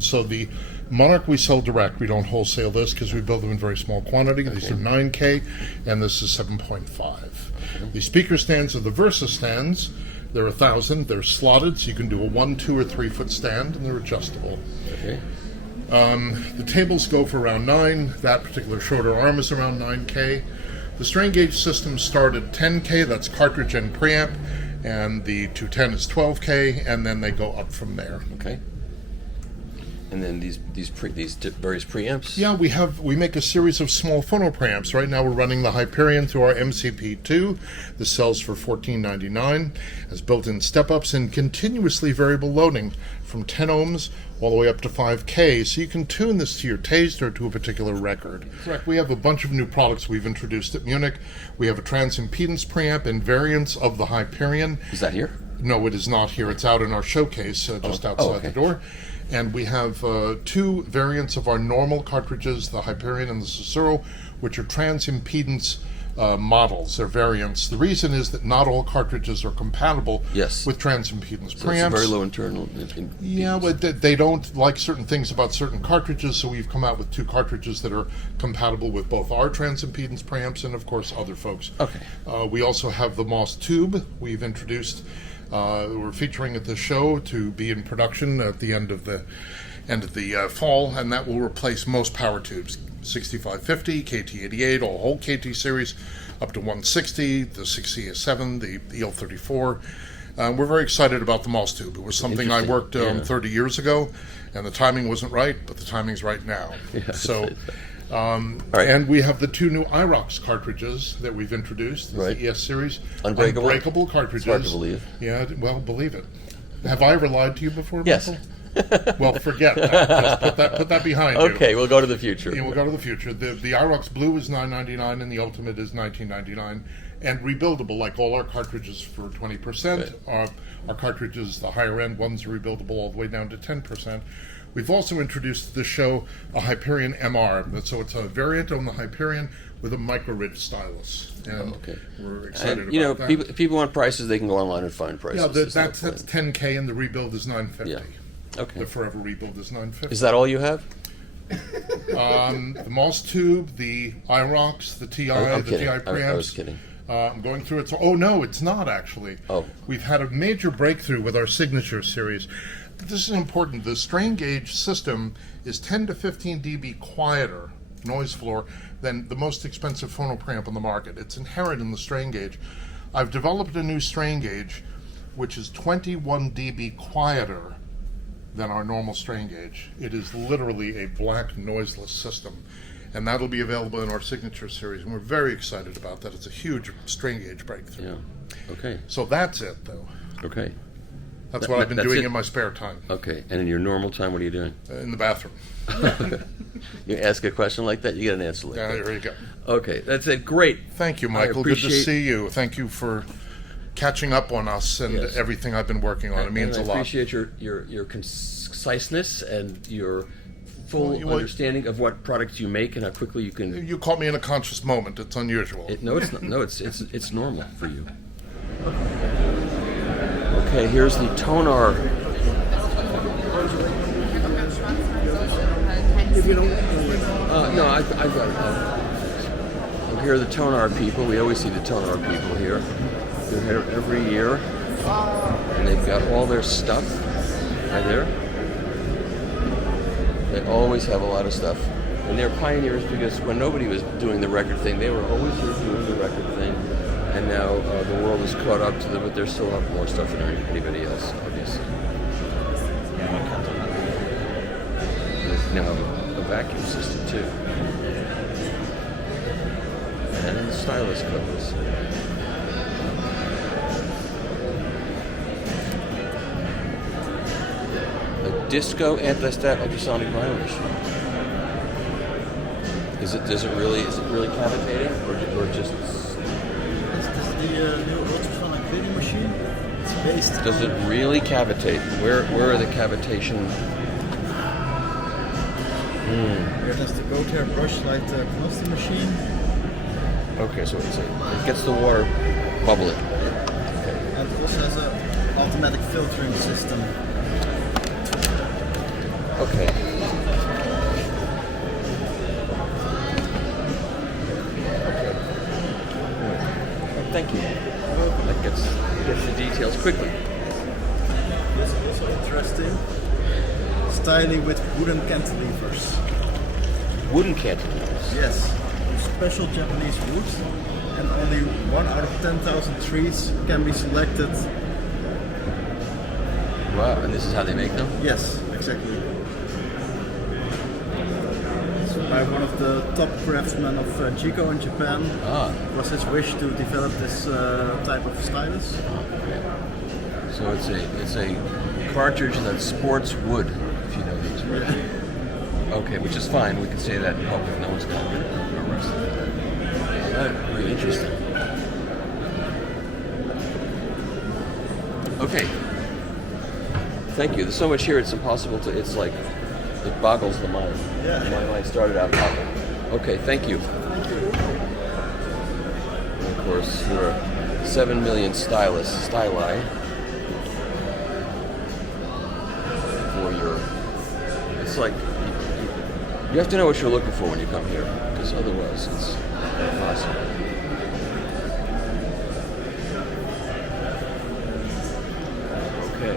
So the Monarch we sell direct. We don't wholesale this because we build them in very small quantity. These are 9K, and this is 7.5. The speaker stands are the Versa stands. They're 1,000. They're slotted, so you can do a 1, 2, or 3 foot stand, and they're adjustable. Okay. The tables go for around 9. That particular Schroeder arm is around 9K. The strain gauge systems start at 10K. That's cartridge and preamp, and the 210 is 12K, and then they go up from there. Okay. And then these various preamps. Yeah, we make a series of small phono preamps. Right now we're running the Hyperion through our MCP2. This sells for $14.99. Has built-in step-ups and continuously variable loading from 10 ohms all the way up to 5K. So you can tune this to your taste or to a particular record. Correct. We have a bunch of new products we've introduced at Munich. We have a transimpedance preamp and variants of the Hyperion. Is that here? No, it is not here. It's out in our showcase just outside the door. And we have 2 variants of our normal cartridges, the Hyperion and the Cicero, which are transimpedance models. They're variants. The reason is that not all cartridges are compatible with transimpedance preamps. It's very low internal. Yeah, but they don't like certain things about certain cartridges, so we've come out with 2 cartridges that are compatible with both our transimpedance preamps and, of course, other folks. Okay. We also have the Moss Tube we've introduced. We're featuring at the show to be in production at the end of the fall, and that will replace most power tubes, 6550, KT88, all whole KT series, up to 160, the 6CS7, the EL34. We're very excited about the Moss Tube. It was something I worked on 30 years ago, and the timing wasn't right, but the timing's right now. So. And we have the 2 new IROX cartridges that we've introduced, the ES series. Unbreakable cartridges. It's hard to believe. Yeah, well, believe it. Have I ever lied to you before, Yes. Michael? Well, forget that. Just put that behind you. Okay, we'll go to the future. Yeah, we'll go to the future. The IROX Blue is $9.99 and the Ultimate is $19.99. And rebuildable, like all our cartridges, for 20%. Right. Our cartridges, the higher end ones, are rebuildable all the way down to 10%. We've also introduced to the show a Hyperion MR, so it's a variant on the Hyperion with a micro-ridge stylus. And we're excited about that. If people want prices, they can go online and find prices. Yeah, that's $10K and the rebuild is $950. Yeah. Okay. The forever rebuild is $950. Is that all you have? The Moss Tube, the IROX, the TI, the TI preamps. I was kidding. I'm going through it. Oh, no, it's not actually. Oh. We've had a major breakthrough with our Signature series. This is important. The strain gauge system is 10 to 15 dB quieter noise floor than the most expensive phono preamp on the market. It's inherent in the strain gauge. I've developed a new strain gauge which is 21 dB quieter than our normal strain gauge. It is literally a black noiseless system, and that'll be available in our Signature series, and we're very excited about that. It's a huge strain gauge breakthrough. Yeah. Okay. So that's it, though. Okay. That's what I've been doing in my spare time. Okay. And in your normal time, what are you doing? In the bathroom. You ask a question like that, you get an answer like that. There you go. Okay. That's it. Great. Thank you, Michael. Good to see you. Thank you for catching up on us and everything I've been working on. It means a lot. I appreciate your conciseness and your full understanding of what products you make and how quickly you can. You caught me in a conscious moment. It's unusual. No, it's not. No, it's normal for you. Okay, here's the Tonar. No, I've got it. Here are the Tonar people. We always see the Tonar people here. They're here every year, and they've got all their stuff right there. They always have a lot of stuff, and they're pioneers because when nobody was doing the record thing, they were always here doing the record thing. And now the world has caught up to them, but they still have more stuff than anybody else, obviously. There's now a vacuum system, too. And the stylus covers. A disco anti-stat ultrasonic vinyl machine. Is it really cavitating, or just? The new ultrasonic vinyl machine. It's based. Does it really cavitate? Where are the cavitation? It has the go-tear brush like the closing machine. Okay, so it gets the water bubbling. Okay. And it also has an automatic filtering system. Okay. Thank you. That gets the details quickly. This is also interesting. Styling with wooden cantilevers. Wooden cantilevers? Yes. Special Japanese wood, and only 1 out of 10,000 trees can be selected. Wow, and this is how they make them? Yes, exactly. by one of the top craftsmen of Chico in Japan. It was his wish to develop this type of stylus. So it's a cartridge that sports wood, if you know these words. Okay, which is fine. We can say that in public. No one's going to get arrested. Very interesting. Okay. Thank you. There's so much here. It's impossible to. It's like it boggles the mind. Yeah. My mind started out boggling. Okay. Thank you. And of course, there are 7 million styli for your. It's like you have to know what you're looking for when you come here, because otherwise it's impossible. Okay.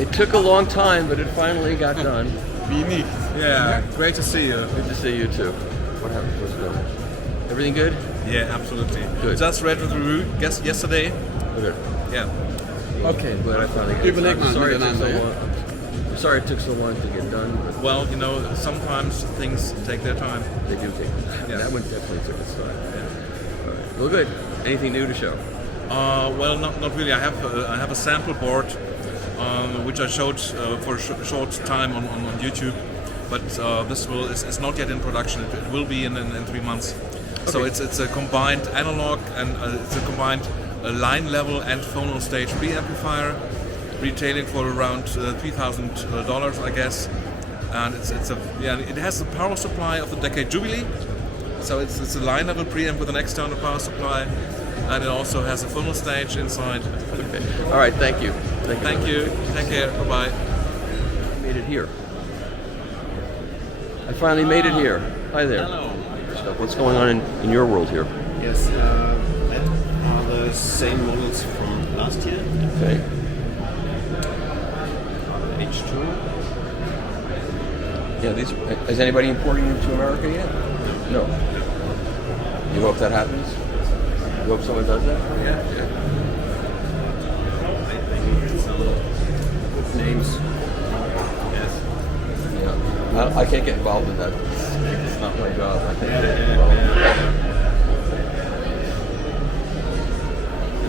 It took a long time, but it finally got done. Wenig. Yeah, great to see you. Good to see you too. What happened? What's going on? Everything good? Yeah, absolutely. Good. Just read the review yesterday. Good. Yeah. Okay. I'm glad I finally got it. I'm sorry it took so long. I'm sorry it took so long to get done. But Well, you know, sometimes things take their time. they do take time. Yeah. That one definitely took its time. Yeah. All right. Well, good. Anything new to show? Well, not really. I have a sample board, which I showed for a short time on YouTube, but this is not yet in production. It will be in 3 months. So Okay. it's a combined analog and it's a combined line level and phono stage preamplifier, retailing for around $3,000, I guess. And it has the power supply of the Decade Jubilee. So it's a line level preamp with an external power supply, and it also has a phono stage inside. Okay. All right. Thank you. Thank you. Take care. Bye bye. I made it here. I finally made it here. Hi there. Hello. What's going on in your world here? Yes, that are the same models from last year. Okay. H2. Yeah. These. Is anybody importing them to America yet? No. You hope that happens? You hope someone does that? Yeah. Good names. Yes. Yeah. I can't get involved in that. It's not my job. I can't get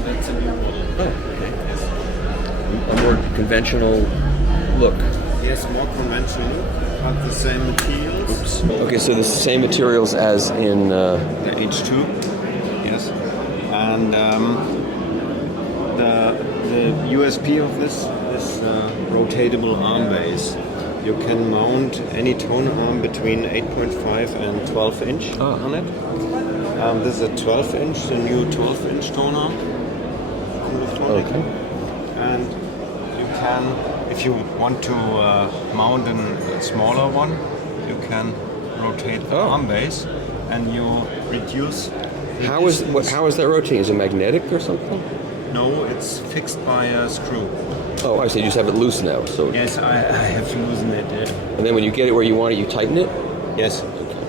That's a new model. Oh, okay. A more conventional look. Yes, more conventional, but the same materials. Oops. Okay, so the same materials as in the H2. Yes, and the USP of this rotatable arm base. You can mount any tone arm between 8.5 and 12 inch on it. This is a 12 inch, the new 12 inch tone arm. Okay. And you can, if you want to mount a smaller one, you can rotate the arm base and you reduce. How is that rotating? Is it magnetic or something? No, it's fixed by a screw. Oh, I see. You just have it loose now. So yes, I have to loosen it. Yeah. And then when you get it where you want it, you tighten it. Yes,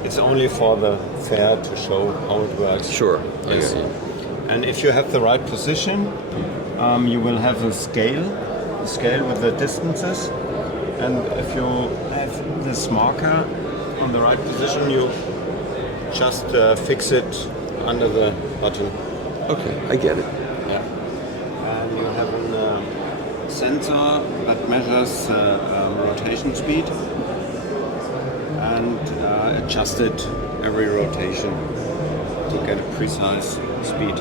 it's only for the fair to show how it works. Sure. Yes. Okay. And if you have the right position, you will have a scale with the distances. And if you have this marker on the right position, you just fix it under the button. Okay, I get it. Yeah. And you have a sensor that measures rotation speed and adjust it every rotation to get a precise speed.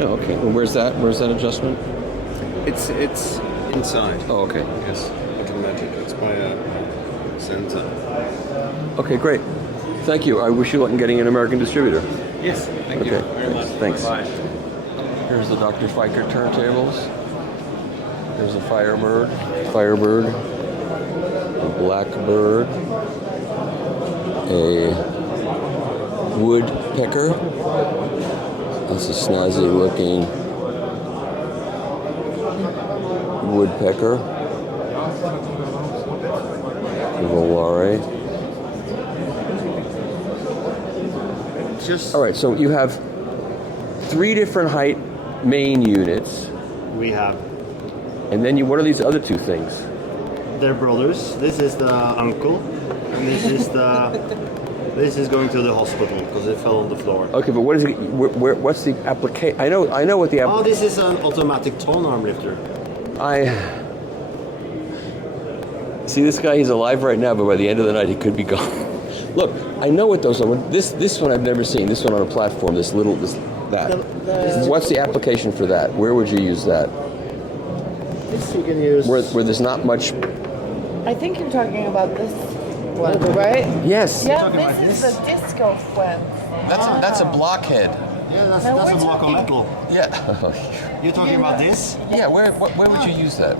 Oh, okay. And where's that adjustment? It's inside. Oh, okay. Yes, automatic. It's by a sensor. Okay, great. Thank you. I wish you luck in getting an American distributor. Yes, thank you very much. Thanks. Bye. Here's the Dr. Fiker turntables. There's a Firebird, a Blackbird, a Woodpecker. That's a snazzy looking Woodpecker. Volare. All right, so you have 3 different height main units. We have And then what are these other two things? They're brothers. This is the uncle, and this is this is going to the hospital because it fell on the floor. Okay, but what is it? What's the application? I know what the. Oh, this is an automatic tone arm lifter. I see this guy. He's alive right now, but by the end of the night, he could be gone. Look, I know what those are. This one I've never seen. This one on a platform. That. What's the application for that? Where would you use that? This you can use. Where there's not much. I think you're talking about this one, right? Yes. Yeah, this is the disco one. That's a blockhead. Yeah, that's a block of metal. Yeah. You're talking about this? Yeah. Where would you use that?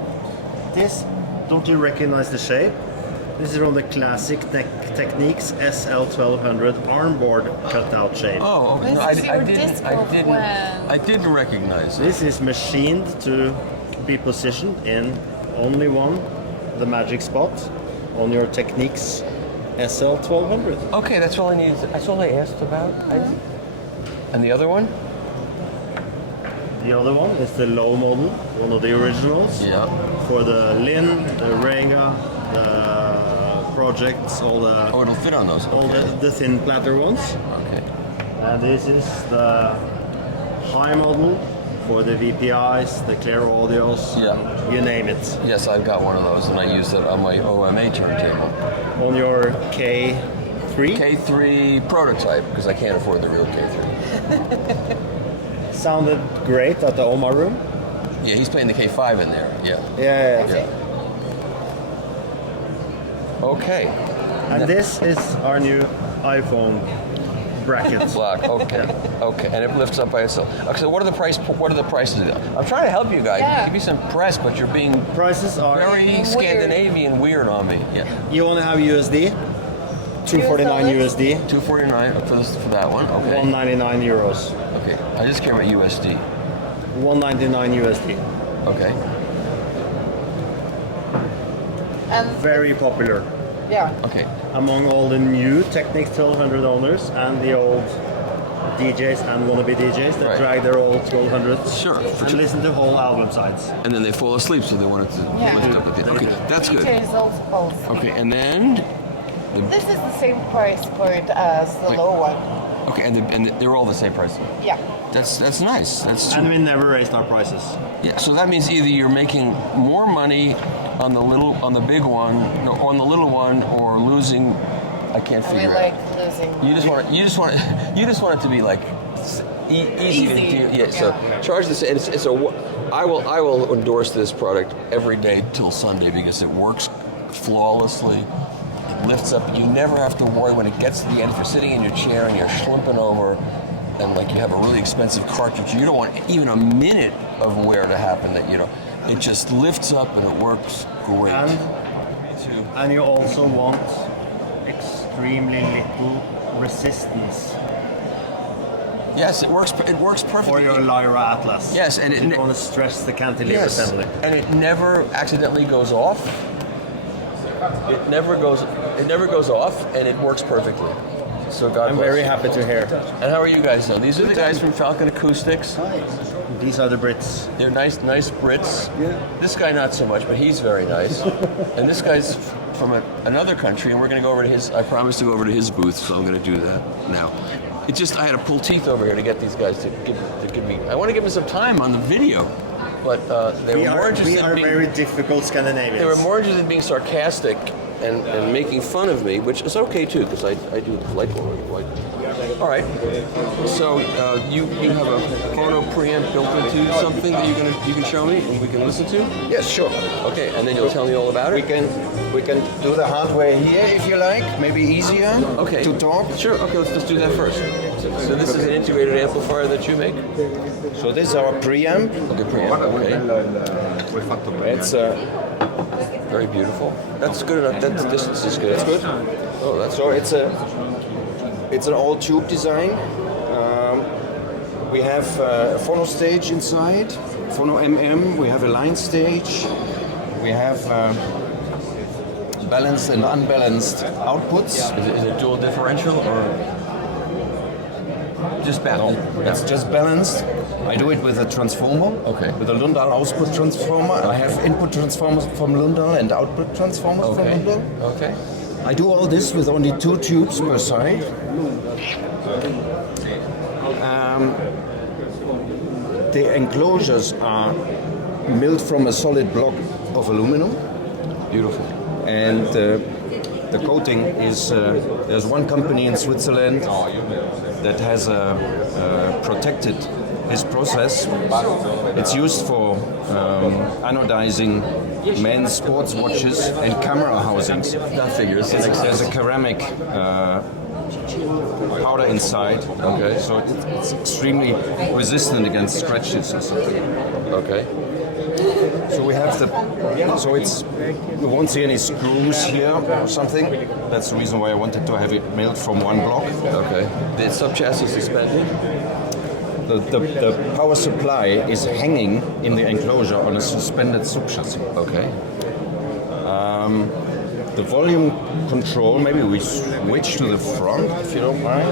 This, don't you recognize the shape? This is from the classic Techniques SL1200 armboard cutout shape. Oh, okay. No, I didn't recognize it. This is machined to be positioned in only the magic spot on your Techniques SL1200. Okay, that's all I needed. That's all I asked about. And the other one? The other one is the low model, one of the originals. Yeah. For the Lin, the Rega, the projects, all the. Oh, it'll fit on those. All the thin platter ones. Okay. And this is the high model for the VPIs, the clear audios. Yeah. You name it. Yes, I've got one of those, and I use it on my OMA turntable. On your K3? K3 prototype, because I can't afford the real K3. Sounded great at the Oma room. Yeah, he's playing the K5 in there. Yeah. Yeah. Okay. And this is our new iPhone bracket. Block. Okay. Okay. And it lifts up by itself. Okay. So what are the prices? I'm trying to help you guys. Yeah. Give you some press, but you're being prices are very Scandinavian weird on me. Yeah. You want to have USD? 249 USD. 249 for that one. Okay. 199 euros. Okay. I just care about USD. 199 USD. Okay. And very popular. Yeah. Okay. Among all the new Technics 1200 owners and the old DJs and wannabe DJs that drag their old 1200s. Sure. And listen to whole album sides. And then they fall asleep, so they want it to lift up with it. Okay, that's good. DJs also. Okay, and then. This is the same price point as the low one. Okay, and they're all the same price. Yeah. That's nice. That's and we never raised our prices. Yeah, so that means either you're making more money on the big one, on the little one, or losing. I can't figure out. Like losing. You just want it to be like easy to do. Yeah. So charge this. I will endorse this product every day till Sunday because it works flawlessly. It lifts up. You never have to worry when it gets to the end. If you're sitting in your chair and you're slumping over, and like you have a really expensive cartridge, you don't want even a minute of wear to happen. It just lifts up and it works great. And you also want extremely little resistance. Yes, it works perfectly. For your Lyra Atlas. Yes, and you want to stress the cantilever assembly. And it never accidentally goes off. It never goes off, and it works perfectly. So God I'm bless very you. happy to hear. And how are you guys though? These are the guys from Falcon Acoustics. These are the Brits. They're nice Brits. Yeah. This guy not so much, but he's very nice. And this guy's from another country, and we're going to go over to his. I promised to go over to his booth, so I'm going to do that now. It just I had to pull teeth over here to get these guys to give me. I want to give them some time on the video, but they were more interested. We are very difficult Scandinavians. They were more interested in being sarcastic and making fun of me, which is okay too, because I do like what. All right. So you have a phono preamp built into something that you can show me and we can listen to? Yes, sure. Okay, and then you'll tell me all about it. We can do the hardware here if you like. Maybe easier. Okay. To talk. Sure. Okay, let's do that first. So this is an integrated amplifier that you make. So this is our preamp. Okay, preamp. Okay. It's very beautiful. That's good enough. That distance is good. That's good. Oh, that's so it's an all tube design. We have a phono stage inside, phono MM. We have a line stage. We have balanced and unbalanced outputs. Is it dual differential or? Just balanced. No, it's just balanced. I do it with a transformer. Okay. With a Lundal output transformer. I have input transformers from Lundal and output transformers from Lundal. Okay. I do all this with only 2 tubes per side. The enclosures are milled from a solid block of aluminum. Beautiful. And the coating is, there's one company in Switzerland that has protected his process. It's used for anodizing men's sports watches and camera housings. That figures. There's a ceramic powder inside. Okay. So it's extremely resistant against scratches and stuff. Okay. So we have so you won't see any screws here or something. That's the reason why I wanted to have it milled from one block. Okay. The sub-chassis suspended? The power supply is hanging in the enclosure on a suspended sub-chassis. Okay. The volume control, maybe we switch to the front, if you don't mind.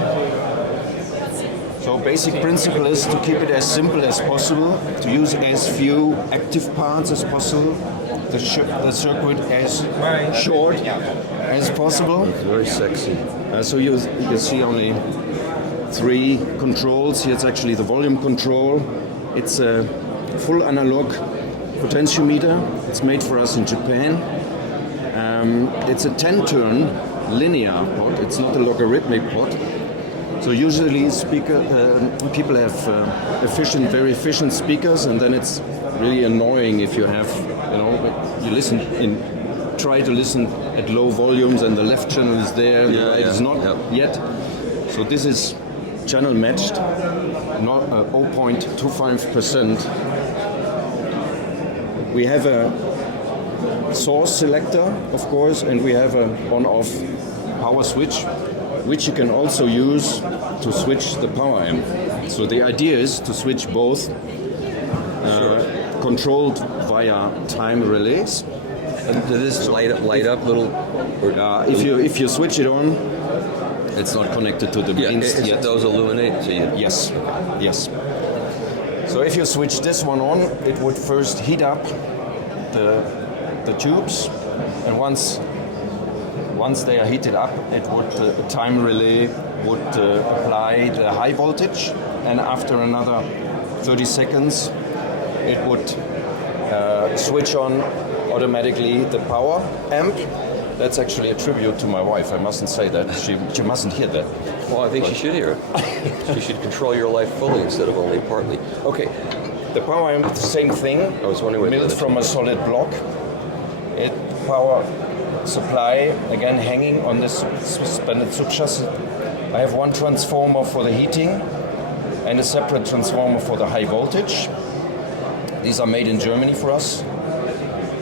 So basic principle is to keep it as simple as possible, to use as few active parts as possible, the circuit as short as possible. It's very sexy. So you see only 3 controls. Here it's actually the volume control. It's a full analog potentiometer. It's made for us in Japan. It's a 10-turn linear pot. It's not a logarithmic pot. So usually people have very efficient speakers, and then it's really annoying if you have, try to listen at low volumes and the left channel is there, the right is not yet. So this is channel matched, not 0.25%. We have a source selector, of course, and we have a on-off power switch, which you can also use to switch the power amp. So the idea is to switch both, controlled via time relays. And does this light up little? If you switch it on, it's not connected to the mains yet. Those illuminate. Yes. So if you switch this one on, it would first heat up the tubes, and once they are heated up, it would a time relay would apply the high voltage, and after another 30 seconds, it would switch on automatically the power amp. That's actually a tribute to my wife. I mustn't say that. She mustn't hear that. Well, I think she should hear it. You should control your life fully instead of only partly. Okay. The power amp, the same thing. I was wondering milled from a solid block. Power supply again hanging on this suspended sub-chassis. I have one transformer for the heating and a separate transformer for the high voltage. These are made in Germany for us.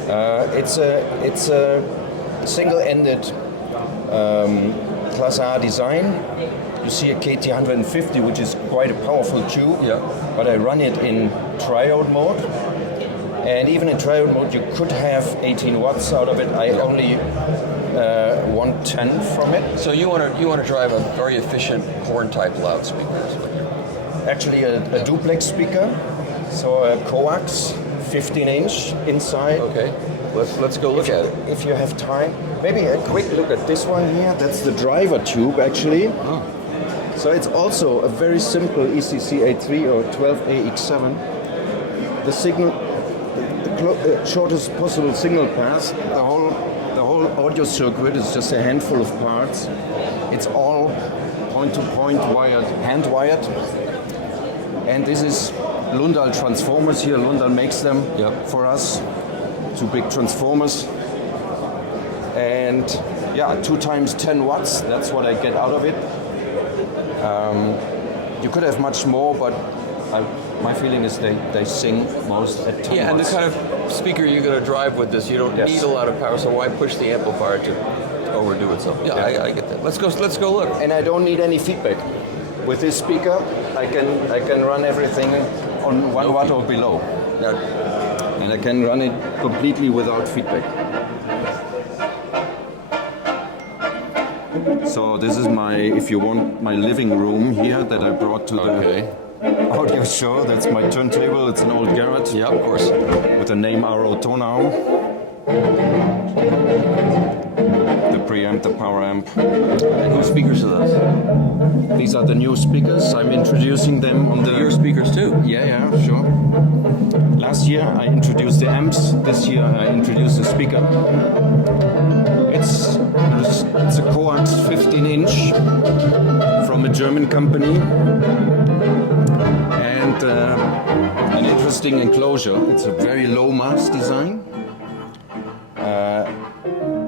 It's a single-ended Class A design. You see a KT150, which is quite a powerful tube, but I run it in triode mode. And even in triode mode, you could have 18 watts out of it. I only 110 from it. So you want to drive a very efficient horn-type loudspeaker? Actually, a duplex speaker, so a coax, 15-inch inside. Okay, let's go look at it. If you have time, maybe a quick look at this one here. That's the driver tube, actually. Oh. So it's also a very simple ECC83 or 12AX7. The signal. The shortest possible signal path. The whole audio circuit is just a handful of parts. It's all point-to-point wired, hand-wired. And this is Lundal transformers here. Lundal makes them for us. 2 big transformers. And 2 times 10 watts. That's what I get out of it. You could have much more, but my feeling is they sing most at 10 and the watts. kind of speaker you're going to drive with this, you don't need a lot of power, so why push the amplifier to overdo it? So I get that. Let's go look. And I don't need any feedback. With this speaker, I can run everything on 1 watt or below. And I can run it completely without feedback. So this is my, if you want, my living room here that I brought to the audio show. That's my turntable. It's an old Garrett. Yeah, of course. With the name Aro Tonau. The preamp, the power amp. And whose speakers are those? These are the new speakers. I'm introducing them on the... Your speakers too? Yeah, sure. Last year I introduced the amps. This year I introduced the speaker. It's a quad 15-inch from a German company. And an interesting enclosure. It's a very low mass design.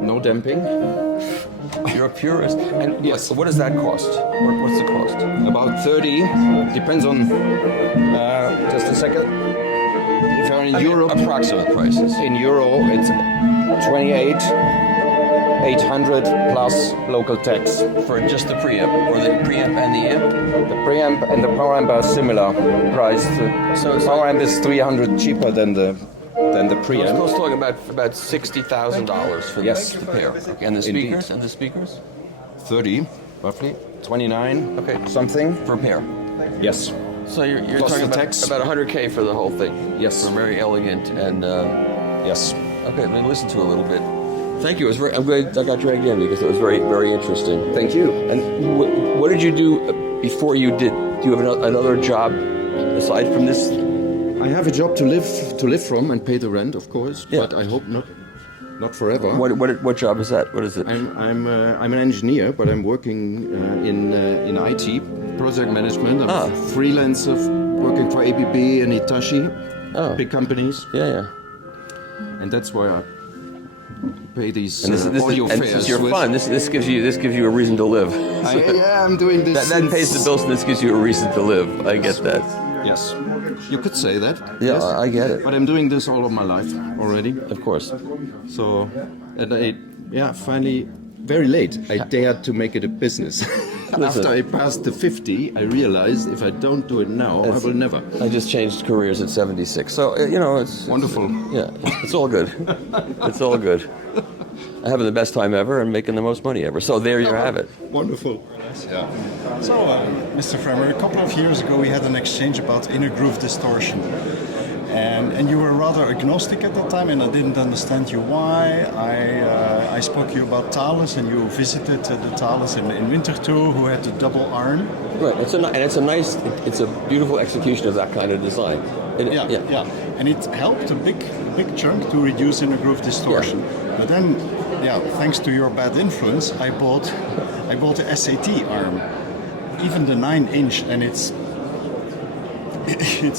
No damping. You're a purist. And yes, what does that cost? What's the cost? About 30. Depends on. Just a second. If you're in Europe, approximate prices. In euro, it's 28,800 plus local tax for just the preamp, or the preamp and the amp. The preamp and the power amp are similar priced. So power amp is 300 cheaper than the preamp. I was talking about $60,000 for the pair. Okay. And the speakers? Indeed. And the speakers? 30, roughly. 29. Okay. Something per pair. Yes. So you're Plus talking the about, tax. about $100K for the whole thing. Yes. For very elegant and. Yes. Okay. Let me listen to it a little bit. Thank you. I'm glad I got dragged in because it was very, very interesting. Thank you. And what did you do before you did? Do you have another job aside from this? I have a job to live from and pay the rent, of course. Yeah. But I hope not forever. What job is that? What is it? I'm an engineer, but I'm working in IT project management. I'm a freelancer working for ABB and Hitachi, big companies. Yeah. And that's why I pay these And audio fares. this is your fun. This gives you a reason to live. I'm doing this. That pays the bills, and this gives you a reason to live. I get that. Yes, you could say that. Yeah, yes. I get it. But I'm doing this all of my life already. Of course. So, and finally, very late, I dared to make it a business. After I passed the 50, I realized if I don't do it now, I will never. I just changed careers at 76, so it's wonderful. Yeah, it's all good. It's all good. I'm having the best time ever and making the most money ever. So there you have it. Wonderful. Yeah. So, Mr. Fremmer, a couple of years ago we had an exchange about inner groove distortion. And you were rather agnostic at that time, and I didn't understand you why. I spoke to you about Thales, and you visited the Thales in Winterthur, who had the double arm. Right, it's a beautiful execution of that kind of design. Yeah. And it helped a big chunk to reduce inner groove distortion. Yeah. But then, thanks to your bad influence, I bought the SAT arm, even the 9-inch, and it's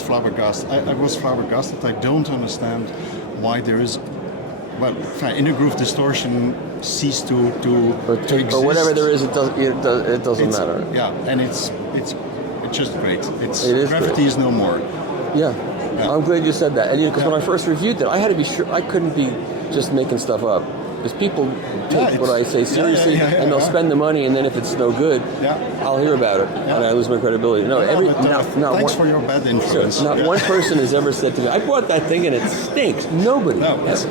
flabbergasted. I was flabbergasted. I don't understand why there is, inner groove distortion ceased to exist. Or whatever there is, it doesn't matter. Yeah, and it's just great. It is gravity great. is no more. Yeah. I'm glad you said that. And because when I first reviewed it, I had to be sure I couldn't be just making stuff up. Because people take what I say seriously, and they'll spend the money, and then if it's no good, I'll hear about it, and I lose my credibility. No, thanks for your bad influence. Not one person has ever said to me, "I bought that thing and it stinks." Nobody. No, it's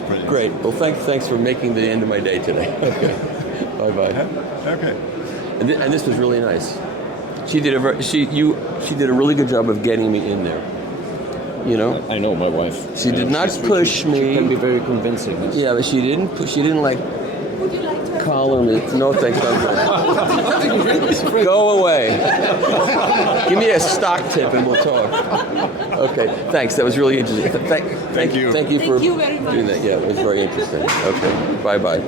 brilliant. Great. Well, thanks for making the end of my day today. Okay. Bye. Okay. And this was really nice. She did a really good job of getting me in there. You know, I know my wife. She did not push me. She can be very convincing. Yeah, but she didn't like collar me. No, thanks. I'm good. Go away. Give me a stock tip and we'll talk. Okay, thanks. That was really interesting. Thank you. Thank you for very much. doing that. Yeah, it was very interesting. Okay, bye.